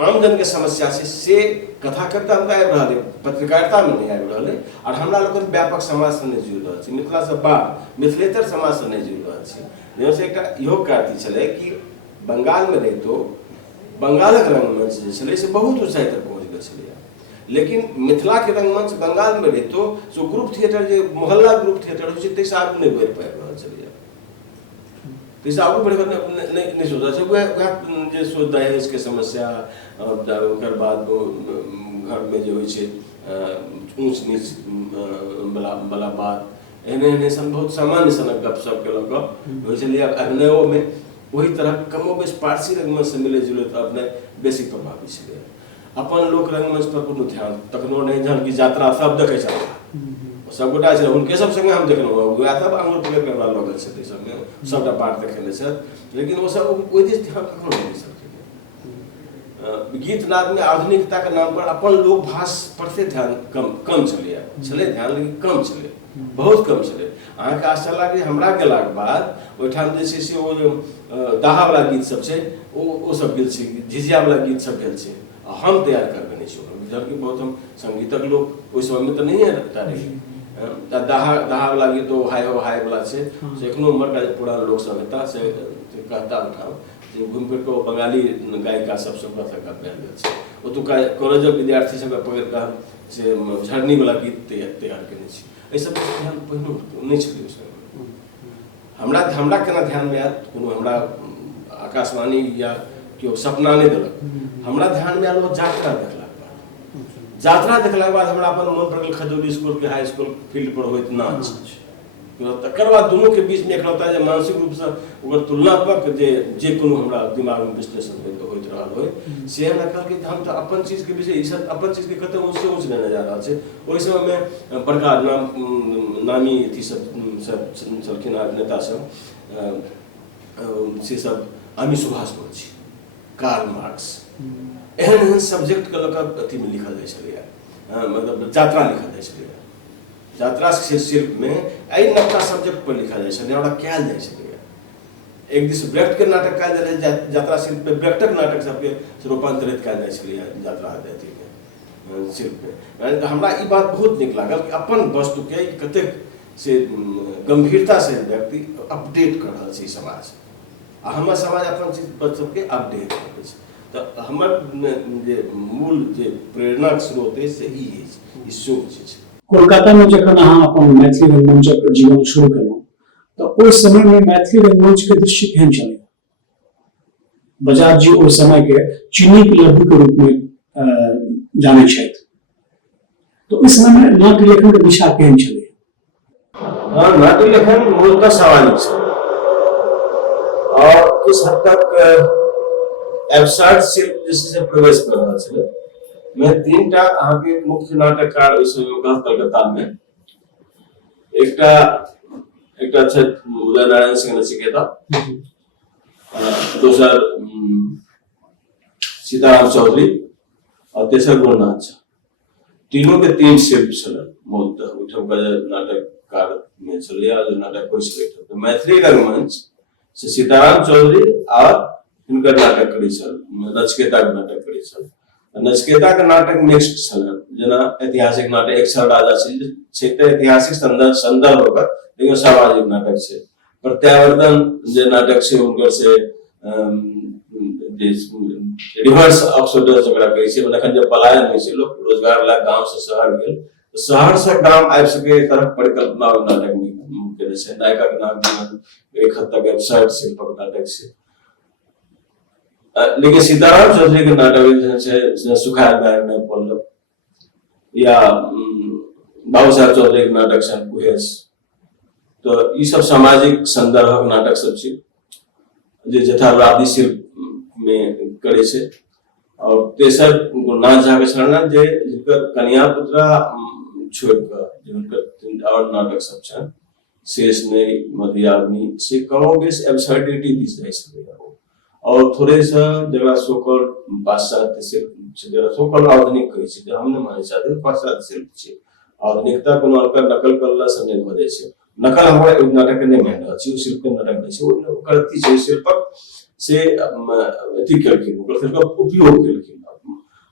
आम जन के समस्या से कथाकर्ता में आबि रहल है, पत्रकारिता में नहीं आबि रहल है। और हमरा लोग व्यापक समाज से नहीं जुड़ रहा है, मिथिला से बाहर मिथिलेतर समाज से नहीं जुड़ रहा है। जैसे एक इहो कार्य चले कि बंगाल में रही तो बंगालक रंगमंच जे छलै से बहुत ऊंचाई तक पहुँच गेल छलै, लेकिन मिथिला के रंगमंच बंगाल में रही तो जो ग्रुप थिएटर जे मोहल्ला ग्रुप थिएटर होइ छै ताहिसँ आगू नहीं बढ़ि पाबि रहल छलै, ताहिसँ आगू बढ़ि नहीं सोचा छै। वह जे सोच दहेज के समस्या, ओकर बाद घर में जे होइ छै ऊंच नीच वाला बात, एहने सन बहुत सामान्य सनक गपशप के लऽ कऽ होइ छलै। अभिनयो में वही तरह कमोबेश पारसी रंगमंच से मिले जुले तो अपने बेसी प्रभावी छलै। अपन लोक रंगमंच पर कोनो ध्यान तखनो नहीं, जहन कि यात्रा सब देखै छल सबगोटा छै, हुनके सब संगे हम देखलहुँ, वएह सब आंगुर पकड़ि कऽ हमरा लगल छै ताहि सबमे सबटा पाठ देखेने छथि, लेकिन वो सब ओहि दिस ध्यान कखनो नहीं सकलै। गीत नाद में आधुनिकता के नाम पर अपन लोक भाषा पर से ध्यान कम छलै, ध्यान लेकिन कम छलै, बहुत कम छलै। अहाँके आश्चर्य लागै हमरा गेलाक बाद ओहिठाम जे छै से ओ दाहा वाला गीत सब छै, ओ सब गेल छै, झिझिया वाला गीत सब गेल छै, हम तैयार करबे नहीं छी। जबकि बहुत हम संगीतक लोग ओहि समय में तो नहीं है, दाहा वाला गीत तो हाय हो हाय वाला छै से एखनो उम्र का पुरान लोग सब हेता से कहता उठाओ जे घूम फिर के बंगाली गायिका सब गायल गेल छै। ओतुका कॉलेजक विद्यार्थी सब पकड़ि कऽ से झरनी वाला गीत तैयार केने छी। एहि सब ध्यान पहिने नहीं छलै ओहि समय। हमरा केना ध्यान में आयल, कोनो हमरा आकाशवाणी या केओ सपना नहीं देलक, हमरा ध्यान में आयल वो यात्रा देखलाक बाद। यात्रा देखलाक बाद हमरा अपन मन पड़ल खजौली स्कूल के हाई स्कूल फील्ड पर होइत नाच, तकर बाद दोनों के बीच में एकलौता जे मानसिक रूप से ओकर तुलनात्मक जे कोनो हमरा दिमाग में विश्लेषण होइत रहल होय से हमरा कहलकै कि हम तो अपन चीज के विषय ई सब अपन चीज के कते ऊंच ऊंच लेने जा रहल छै। ओहि समय में बड़का नामी अथी सब छलखिन अभिनेता सब से सब अमी सुभाष मुखर्जी, कार्ल मार्क्स, एहन सब्जेक्ट के लऽ कऽ अथी में लिखल जाइ छलैया, मतलब यात्रा लिखल जाइ छलैया। यात्रा शिल्प में एहि नवका सब्जेक्ट पर लिखल जाइ छलै, ओकरा कयल जाइ छलैया। एक दिस ब्रेक्ट के नाटक कयल जाइ छलै, यात्रा शिल्प में ब्रेक्टक नाटक सबके रूपांतरित कयल जाइ छलैया यात्रा अथी में शिल्प में। हमरा ई बात बहुत नीक लागल कि अपन वस्तु के कतेक से गंभीरता से व्यक्ति अपडेट कर रहल छै समाज, आ हमर समाज अपन चीज सबके अपडेट करै छै। तो हमर जे मूल जे प्रेरणाक स्रोत है से ई अछि, ई सोच छै। कोलकाता में जखन अहाँ अपन मैथिली रंगमंचक जीवन शुरू केलहुँ तो ओहि समय में मैथिली रंगमंच के दृश्य केहन छलै? बजाज जी ओहि समय के चीनी के लड्डू के रूप में जाने छथि, तो इस समय में नाट्य लेखन के दिशा केहन छलै? हाँ, नाट्य लेखन मूलतः सामाजिक छै और कुछ हद तक एब्सर्ड शिल्प जैसे प्रवेश कर रहल छलै। मैं 3 टा अहाँके मुख्य नाटककार ओहि समय में कलकत्ता में, एकटा छथि उदय नारायण सिंह नचिकेता, दोसर सीताराम चौधरी और तेसर गुरुनाथ झा। तीनों के 3 शिल्प छलन मूलतः ओहिठाम का नाटककार में छलै, जो नाटक होइ छलै। तो मैथिली रंगमंच से सीताराम चौधरी और हिनकर नाटक करै छल, नचिकेता के नाटक करै छल। नचिकेता के नाटक मिक्स्ड छलन, जेना ऐतिहासिक नाटक एक छल राजा छै तऽ ऐतिहासिक संदर्भ ओकर, लेकिन सामाजिक नाटक छै। प्रत्यावर्तन जे नाटक छै हुनकर से रिवर्स ऑक्सोडस जकरा कहै छै, मतलब जब पलायन होइ छै, लोक रोजगार ला गांव से शहर गेल, शहर से गांव आबि सके तरह परिकल्पना नाटक में केने छै। नायका के नाम एक हद तक एब्सर्ड शिल्पक नाटक छै। लेकिन सीताराम चौधरी के नाटक सुखायल गाय में पल्लव, या बाबू साहब चौधरी के नाटक छनि कुहेस, तो ई सब सामाजिक संदर्भक नाटक सब छै जे यथार्थवादी शिल्प में करे छै। और तेसर गुरुनाथ झा के छलनि जे जिनकर कन्या पुत्रा छोड़ि कऽ जे हुनकर आओर नाटक सब छनि शेष नहि मधुयामिनी से कमो बेस एब्सर्डिटी दिस जाइ छलैया और थोड़े सा जगह सोकल पाश्चात्य शिल्प जगह सोकल आधुनिक कहै छै जे हम नहि मानै चाहते पाश्चात्य शिल्प छै आधुनिकता कोनो अलग नकल करला से नहि भऽ जाइ छै नकल हमरा नाटक के नहि मानि रहल छी शिल्प के नाटक नहि छै ओकर अथी छै शिल्पक से अथी केलखिन ओकर शिल्पक उपयोग केलखिन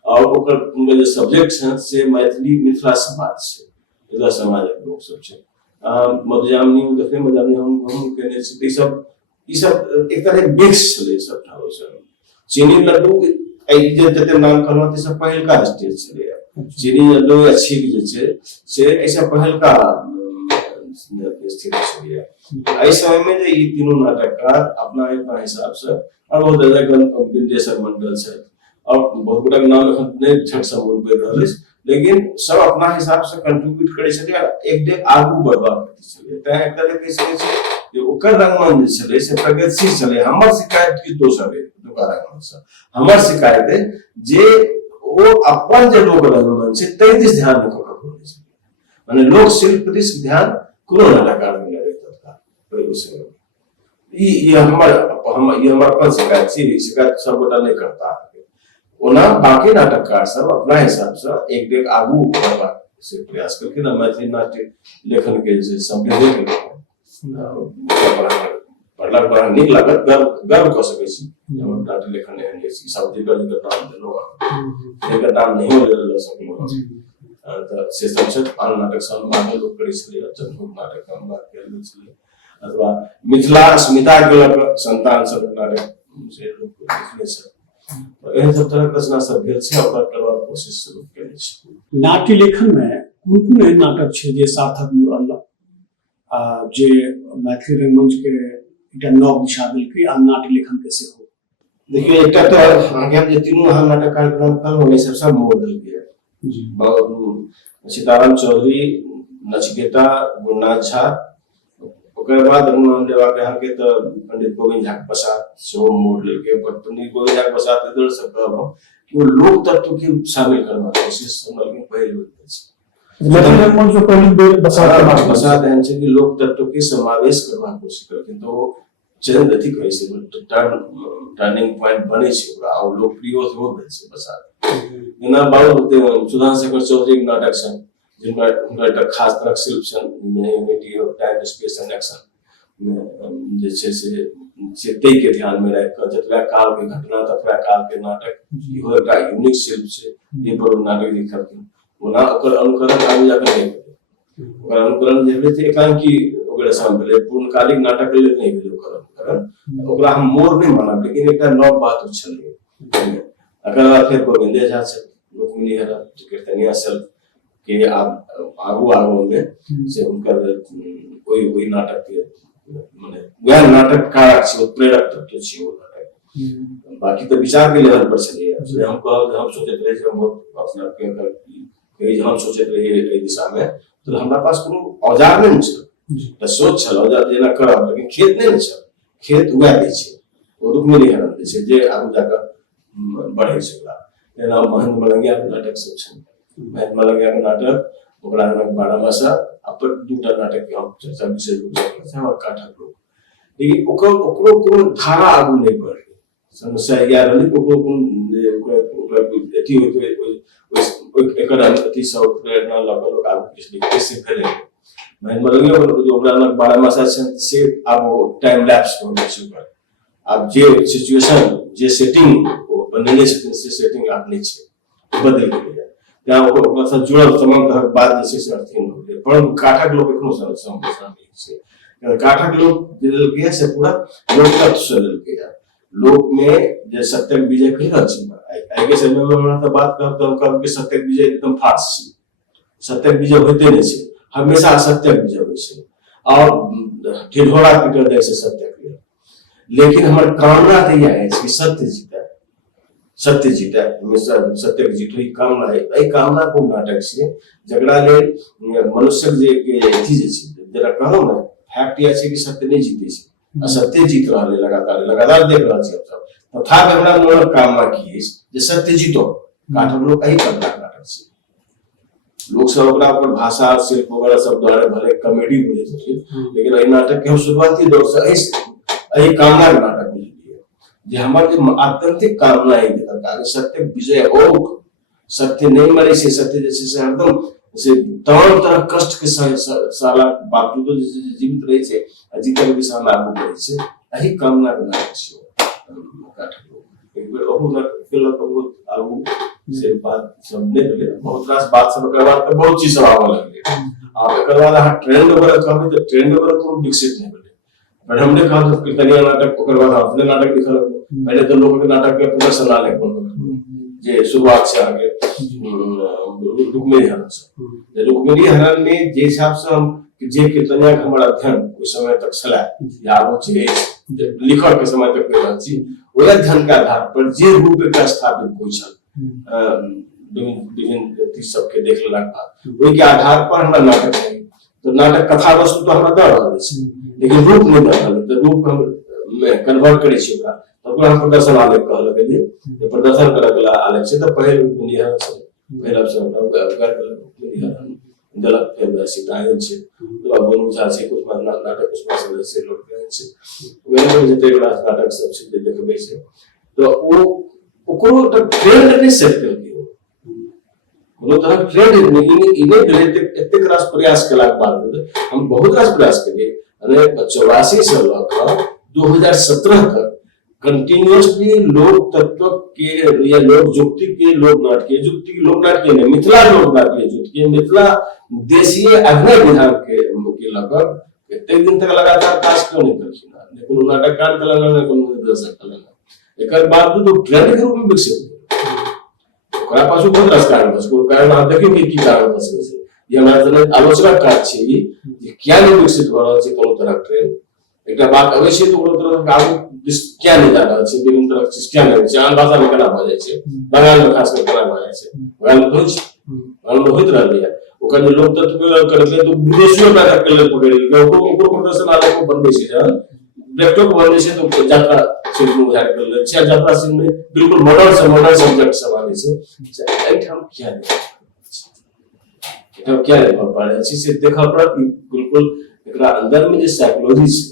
और ओकर जे सब्जेक्ट छै से मैथिली मिथिला समाज छै मिथिला समाजक लोक सब छै मधुयामिनी देखने मधुयामिनी हम कहने छी ई सब एक तरह मिक्स छलै सब ठाम से चीनी लड्डू जते नाम कहलहुँ सब पहिलका स्टेज छलै चीनी लड्डू या छीक जे छै से ऐसा पहिलका स्थिति छलै एहि समय में जे ई तीनों नाटककार अपना अपना हिसाब से और बहुत ज्यादा विंदेश्वर मंडल छै और बहुत गोटा नाम एखन नहि झट से मोन पड़ि रहल अछि लेकिन सब अपना हिसाब से कंट्रीब्यूट करे छलै एक डेग आगू बढ़बाक छलै तैं एक तरह कहि सकै छी जे ओकर रंगमंच जे छलै से प्रगतिशील छलै हमर शिकायत की दोसर है दोबारा हमर शिकायत है जे ओ अपन जे लोक रंगमंच छै ताहि दिस ध्यान नहि ककरो नहि छै माने लोक शिल्प दिस ध्यान कोनो नाटककार नहि लगे तत्काल ई हमर अपन शिकायत छै शिकायत सब गोटा नहीं करता ओना बाकी नाटककार सब अपना हिसाब से एक डेग आगू बढ़बाक से प्रयास करके ना मैथिली नाट्य लेखन के जे समृद्धि के पढ़ला बड़ा नीक लागत गर्व कऽ सकै छी हमर नाट्य लेखन एहन जे सब जगह नाम देलहुँ एकर नाम नहीं ले सकलहुँ तऽ से सब छै आन नाटक सब मानव लोक करै छलै जनभोग नाटक हम बात कयल गेल छलै अथवा मिथिला अस्मिता के लऽ कऽ संतान सब नाटक से लोक लिखने छै एहन सब तरह रचना सब भेल छै ओकर करबाक कोशिश शुरू केने छी नाट्य लेखन में कोन एहन नाटक छै जे सार्थक मूल जे मैथिली रंगमंच के एकटा नव दिशा देलकै आ नाट्य लेखन के सेहो देखिए एकटा तो आगे हम जे तीनों अहाँ नाटक कार्यक्रम कहलहुँ ने सब मोड़ देलकै जी सीताराम चौधरी नचिकेता गुरुनाथ झा ओकर बाद नाम लेबाक अहाँके तऽ पंडित गोविंद झा प्रसाद सेहो मोड़ लेलकै पंडित गोविंद झा प्रसाद के दर से कहलहुँ कि वो लोक तत्व के शामिल करबाक कोशिश हमरा के पहिल बेर छै मैथिली रंगमंच जो पहली बेर प्रसाद एहन छै कि लोक तत्व के समावेश करबाक कोशिश करथिन तऽ ओ चंद अथी कहै छै टर्निंग पॉइंट बनै छै ओकरा और लोकप्रिय सेहो भेल छै प्रसाद जेना बाबू सुधांशु चौधरी के नाटक छनि जिनका खास तरह शिल्प unity of time space and action जे छै से तै के ध्यान में राखि कऽ जतबा काल के घटना ततबा काल के नाटक इहो एकटा यूनिक शिल्प छै जे पर नाटक लिखलखिन ओना ओकर अनुकरण आगू जाकर नहीं भेलै ओकर अनुकरण जे भेलै एकांकी ओकरा सामने भेलै पूर्णकालिक नाटक लेल नहीं भेलै ओकर अनुकरण ओकरा हम मोड़ नहीं मानब लेकिन एकटा नव बात छलै अगर फिर गोविंदे झा छै रुक्मिणी हरा कीर्तनिया सेल्फ के आगू में से उनकर कोई नाटक के माने वह नाटक कारक छै प्रेरक तत्व छै वो नाटक बाकी तो विचार के लेवल पर चले हम सोचते रहे हम अपना के हम सोचते रहे एहि दिशा में तो हमरा पास कोनो औजार नहीं छै तऽ सोच छल औजार जेना करब लेकिन खेत नहीं छै खेत वह दै छै ओ रुक्मिणी हरा दै छै जे आगू जाकर बढ़ै छै ओकरा जेना महेंद्र मलंगिया के नाटक सब छै महेंद्र मलंगिया के नाटक ओकरा बारहमासा अपन दूटा नाटक के हम चर्चा विशेष रूप से करते हैं और काठक लोग लेकिन ओकरो कोनो धारा आगू नहीं बढ़ रही समस्या यह रहलै ओकरा अथी होइत एकर अथी से प्रेरणा लऽ कऽ लोक आगू किछु लिखते से भेलै महेंद्र मलंगिया ओकरा लग बारहमासा छै से आब टाइम लैप्स हो गेल छै ओकर आब जे सिचुएशन जे सेटिंग ओ बनेने छथिन से सेटिंग आब नहि छै बदलि गेलै जहाँ ओकरा साथ जुड़ल तमाम तरहक बात जे छै से अर्थहीन हो गेलै परंतु काठक लोक एखनो शामिल छै काठक लोक जे लेलकै से पूरा लोकतत्व से लेलकै लोक में जे सत्यक विजय कहि रहल छी आइ के समय में हमरा तऽ बात कहब तऽ हम कहब कि सत्यक विजय एकदम फास छै सत्यक विजय होइते नहीं छै हमेशा असत्यक विजय होइ छै और ढिढोरा पीटल जाइ छै सत्यक लेल लेकिन हमर कामना तऽ इएह अछि कि सत्य जीते हमेशा सत्य के जीत कामना है कामना को नाटक से जकरा लेल मनुष्यक जे अथी जे छै जरा कहलहुँ ने फैक्ट यह छै कि सत्य नहीं जीते छै असत्य जीत रहा है लगातार देख रहा है सब तथापि हमरा मोनक कामना की अछि जे सत्य जीतो काठक लोक एहि करबाक नाटक छै। लोक सब ओकरा पर भाषा शिल्प वगैरह सब द्वारा भले कॉमेडी बुझे छथिन, लेकिन एहि नाटक के हम शुरुआती दौर से एहि कामना के नाटक बुझलिए जे हमर जे आत्यंतिक कामना है कि सत्य विजय हो, सत्य नहीं मरे से, सत्य जैसे से हरदम से तमाम तरह कष्ट के सारा बावजूद जीवित रहे छे, जीतल के सामने आगू बढ़े छे, एही कामना के नाटक छै एक बेर ओहू नाटक केलक बहुत आगू से बात सब नहीं भेले, बहुत रास बात सब के बाद तो बहुत चीज सब आवे लगले। आब एकर बाद अहाँ ट्रेंड वगैरह कहबै तो ट्रेंड वगैरह कोनो विकसित नहीं भेले। पर हमने कहा तो कीर्तनिया नाटक ओकर बाद अपने नाटक लिखल, पहले तो लोग के नाटक के प्रदर्शन आले जे शुरुआत से आगे रुक्मिणी हरण से, रुक्मिणी हरण में जे हिसाब से हम जे कीर्तनिया के हमर अध्ययन उस समय तक छला या वो जे लिखल के समय तक कर छी, ओहि अध्ययन के आधार पर जे रूप एकरा स्थापित होइ छल विभिन्न चीज सबके देख लेलाक बाद ओहि के आधार पर हमरा नाटक चाहिए। तो नाटक कथा वस्तु तो हमरा दऽ रहल छै, लेकिन रूप नहीं दऽ रहल, तो रूप हम कन्वर्ट करै छी ओकरा, तो हम प्रदर्शन आलेख कहलक जे प्रदर्शन करक आलेख छै। तो पहिल निहर से पहिल अवसर हमरा गलत फिर वैसी गायन छै, तो अब बोलू जा छै कुछ नाटक उसमें से से लोग गायन छै वेले जते क्लास नाटक सब छै देखबै छै। तो ओ ओकरो तो ट्रेंड नहीं सेट कर दियो, कोनो तरह ट्रेंड इने भेले एते रास प्रयास केला के बाद हम बहुत रास प्रयास केलिए, अने 84 से लऽ 2017 तक कंटिन्यूअसली लोक तत्व के या लोक जुक्ति के लोक नाटकीय जुक्ति लोक नाटकीय नहीं मिथिला लोक नाटकीय जुक्ति मिथिला देशीय अभिनय विधान के लगभग कते दिन तक लगातार काज क्यों नहीं करखिन, ने कोनो नाटककार के लगन ने कोनो निर्देशक के लगन, एकर बावजूद वो ट्रेंड के रूप में विकसित भेल। ओकरा पाछू बहुत रास कारण बस को कारण अहाँ देखियो कि कारण बस छै, ये हमरा जने आलोचना काज छै जे क्या नहीं विकसित भ रहल छै कोनो तरह ट्रेंड, एकटा बात अवश्य तो कोनो तरह आगू क्या नहीं जा रहल छै, विभिन्न तरह चीज क्या नहीं छै, आन भाषा में केना भ जाय छै, बंगाल में खास कर केना भ जाय छै, बंगाल में होय छै, बंगाल में होइत रहलै है ओकर जे लोक तत्व करले तो विदेशियों नाटक के लेल पकड़ गेल ओकरो प्रदर्शन आलेख बनबै छै जहन डायरेक्टर को बनबै छै तो यात्रा शिल्प में उधार कर ले छै, यात्रा शिल्प में बिल्कुल मॉडर्न सब्जेक्ट सब आबै छै, एठाम क्या नहीं एठाम क्या नहीं भऽ पाबै छै से देखा पड़त। बिल्कुल एकरा अंदर में जे साइकोलॉजी छै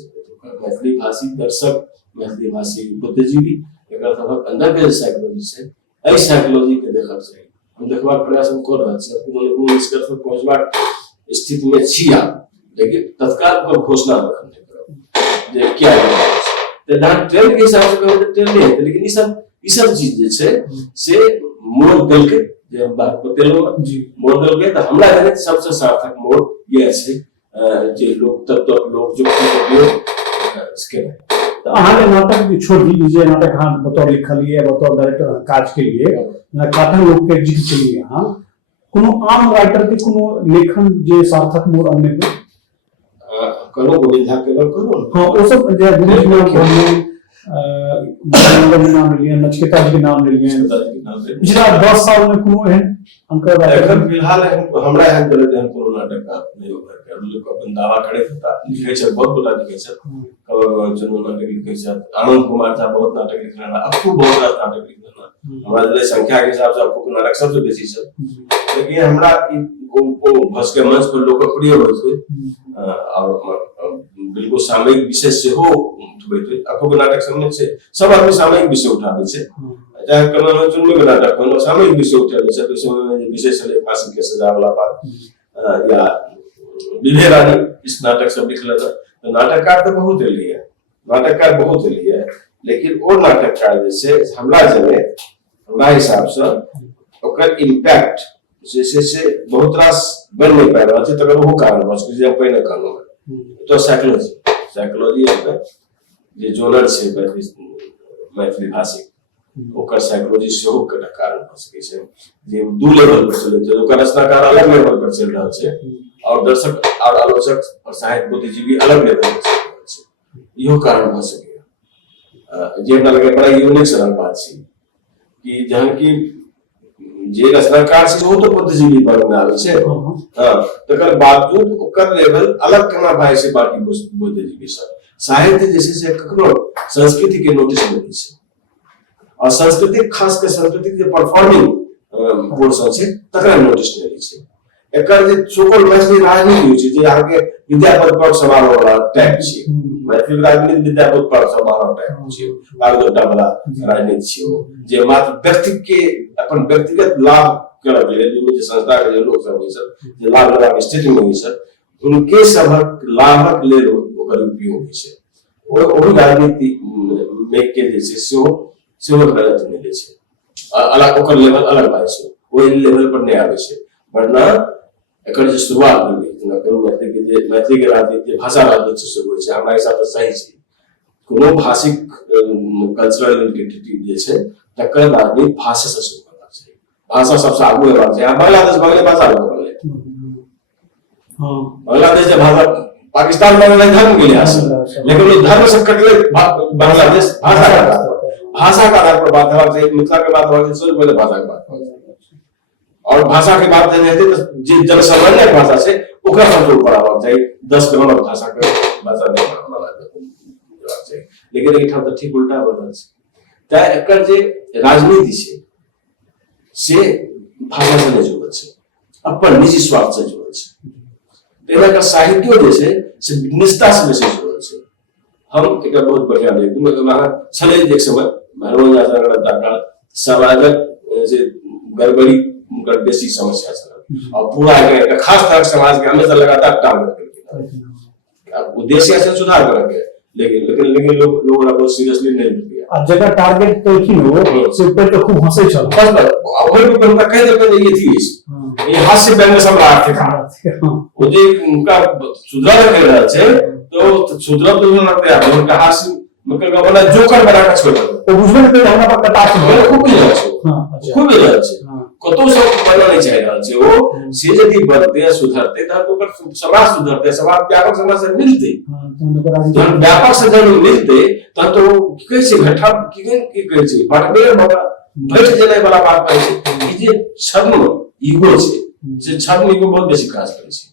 मैथिली भाषी दर्शक मैथिली भाषी बुद्धिजीवी एकरा सबक अंदर के साइकोलॉजी छै, एहि साइकोलॉजी के देखब चाही, हम देखबाक प्रयास हम कर रहल छी, कोनो निष्कर्ष पर पहुंचबाक स्थिति में छी आब, लेकिन तत्काल पर घोषणा रखन नहीं करब जे क्या है ते दान ट्रेंड के हिसाब से कहब ट्रेंड नहीं है, लेकिन ई सब चीज जे छै से मोड़ देल के जे हम बात बतेलहुं मोड़ देल के, तो हमरा जाने सबसे सार्थक मोड़ ये छै जे लोक तत्व लोक जो इसके तो अहाँ नाटक छोड़ दीजिए, नाटक हाँ बतौर लिखलिए बतौर डायरेक्टर काज के लिए काठक लोक के जिक्र के लिए हाँ कोनो आम राइटर के कोनो लेखन जे सार्थक मोड़ अन्य को करो गोविंद झा के करो हाँ वो सब जे गोविंद नाम लिए नचिकेता जी के नाम लिए पिछला 10 साल में कोनो एहन अंकर एखन फिलहाल हमरा एहन करे एहन कोनो नाटक नहीं होकर के लोग अपन दावा करे था लिखे छै, बहुत बड़ा लिखे छै, जन्म नाटक लिखे छै, आनंद कुमार था बहुत नाटक लिखना, अक्कू बहुत रास नाटक लिखना, हमरा जे संख्या के हिसाब से अक्कू के नाटक सबसे बेसी छै, लेकिन हमरा को भस के मंच पर लोकप्रिय होय छै और बिल्कुल सामयिक विषय से हो उठबैत होय अक्कू के नाटक सब में छै, सब आदमी सामयिक विषय उठाबै छै, चाहे कना चुनबे के नाटक हो सामयिक विषय उठाबै छै, तो समय में विषय छलै फांसी के सजा वाला बात या विधे रानी इस नाटक सब लिखल था, तो नाटककार तो बहुत एलिए नाटककार बहुत एलिए, लेकिन वो नाटककार जे छै हमरा जने हमरा हिसाब से ओकर इम्पैक्ट जैसे से बहुत रास बन नहीं पाए रहल छै, तकर वो कारण बस जे हम पहिने कहलहुं तो साइकोलॉजी जे जोनर छै मैथिली भाषी ओकर साइकोलॉजी सेहो के कारण भ सकै छै जे दू लेवल पर चलै छै, ओकर रचनाकार अलग लेवल पर चल रहल छै और दर्शक और आलोचक और साहित्य बुद्धिजीवी अलग लेवल पर चल रहल छै, इहो कारण भ सकै जे हमरा लगे बड़ा यूनिक सरल बात छै कि जहन की जे रचनाकार छै वो तो बुद्धिजीवी वर्ग में आबै छै, हां तकर बावजूद ओकर लेवल अलग केना भाई से बाकी बुद्धिजीवी सब साहित्य जैसे से ककरो संस्कृति के नोटिस नहीं छै, और सांस्कृतिक खास कर सांस्कृतिक जे परफॉर्मिंग पोर्शन छै तकरा नोटिस नहि लै छै। एकर जे सोकल मैथिली राजनीति होइ छै जे अहाँके विद्यापति पर्व समारोह वाला टाइप छै, मैथिली राजनीति विद्यापति पर्व समारोह टाइप छै, बागडोटा वाला राजनीति छै ओ, जे मात्र व्यक्ति के अपन व्यक्तिगत लाभ करब लेल दुनू जे संस्था के जे लोक सब होइ छै जे लाभ लेबाक स्थिति में होइ छै हुनके सभक लाभक लेल ओकर उपयोग होइ छै। ओहि राजनीति में के जे छै सेहो गलत नहि लै छै, अलग ओकर लेवल अलग बात छै, ओहि लेवल पर नहीं आबै छै। वरना एकर जे शुरुआत भेलै जेना करू मैथिली के राजनीति भाषा राजनीति से होइ छै, हमरा हिसाब से सही छै। कोनो भाषिक कल्चरल आइडेंटिटी जे छै तकर राजनीति भाषा से शुरू करना चाहिए, भाषा सबसे आगू हेबाक चाहिए। बांग्लादेश बंगले भाषा बनलै, बांग्लादेश जे भाषा पाकिस्तान बनलै धर्म के लिहाज से, लेकिन वो धर्म से कटले बांग्लादेश भाषा का आधार पर बात हेबाक चाहिए। मिथिला के बात हेबाक चाहिए, सबसे पहले भाषा के बात हेबाक चाहिए। और भाषा के बात नहीं हेतै तो जे जनसामान्य भाषा से ओकरा कंट्रोल कराबक चाहिए, 10 करोड़ भाषा के भाषा नहीं बनाबक चाहिए। लेकिन एहिठाम तो ठीक उल्टा भ रहल छै। तैं एकर जे राजनीति छै से भाषा से नहीं जुड़ल छै, अपन निजी स्वार्थ से जुड़ल छै। एना का साहित्यो जे छै से निष्ठा से बेसी जुड़ल छै। हम एकटा बहुत बढ़िया देखू छलै एक समय भगवान यात्रा समाजक जे गड़बड़ी उनकर बेसी समस्या छल और पूरा एक खास तरह समाज के हमेशा लगातार टारगेट करके उद्देश्य से सुधार करके, लेकिन लोग बहुत सीरियसली नहीं लिया। अब जगह टारगेट केलखिन हो से ऊपर तो खूब हंसे छल, बस ओहि पे उनका कह देलकै ये थी ये हास्य व्यंग सम्राट थे वो जे उनका सुधार कर रहल छै तो सुधरब तो ना तैयार उनका हास्य मतलब का बोला जोकर बना के छोड़ दो तो बुझबे नहीं हमरा पर कटाक्ष खूब खूब रहल छै, हां खूब रहल छै, कतो सब बनना नहीं चाह रहल छै। वो से यदि बनते सुधरते त ओकर समाज सुधरते, समाज व्यापक समाज से मिलते, जब व्यापक से जब मिलते तब तो कहै छै घटा की कहै छै बटबे बाबा बैठ जेनाइ वाला बात कहै छै। ई जे छद्म ईगो छै से छद्म ईगो बहुत बेसी काज करै छै।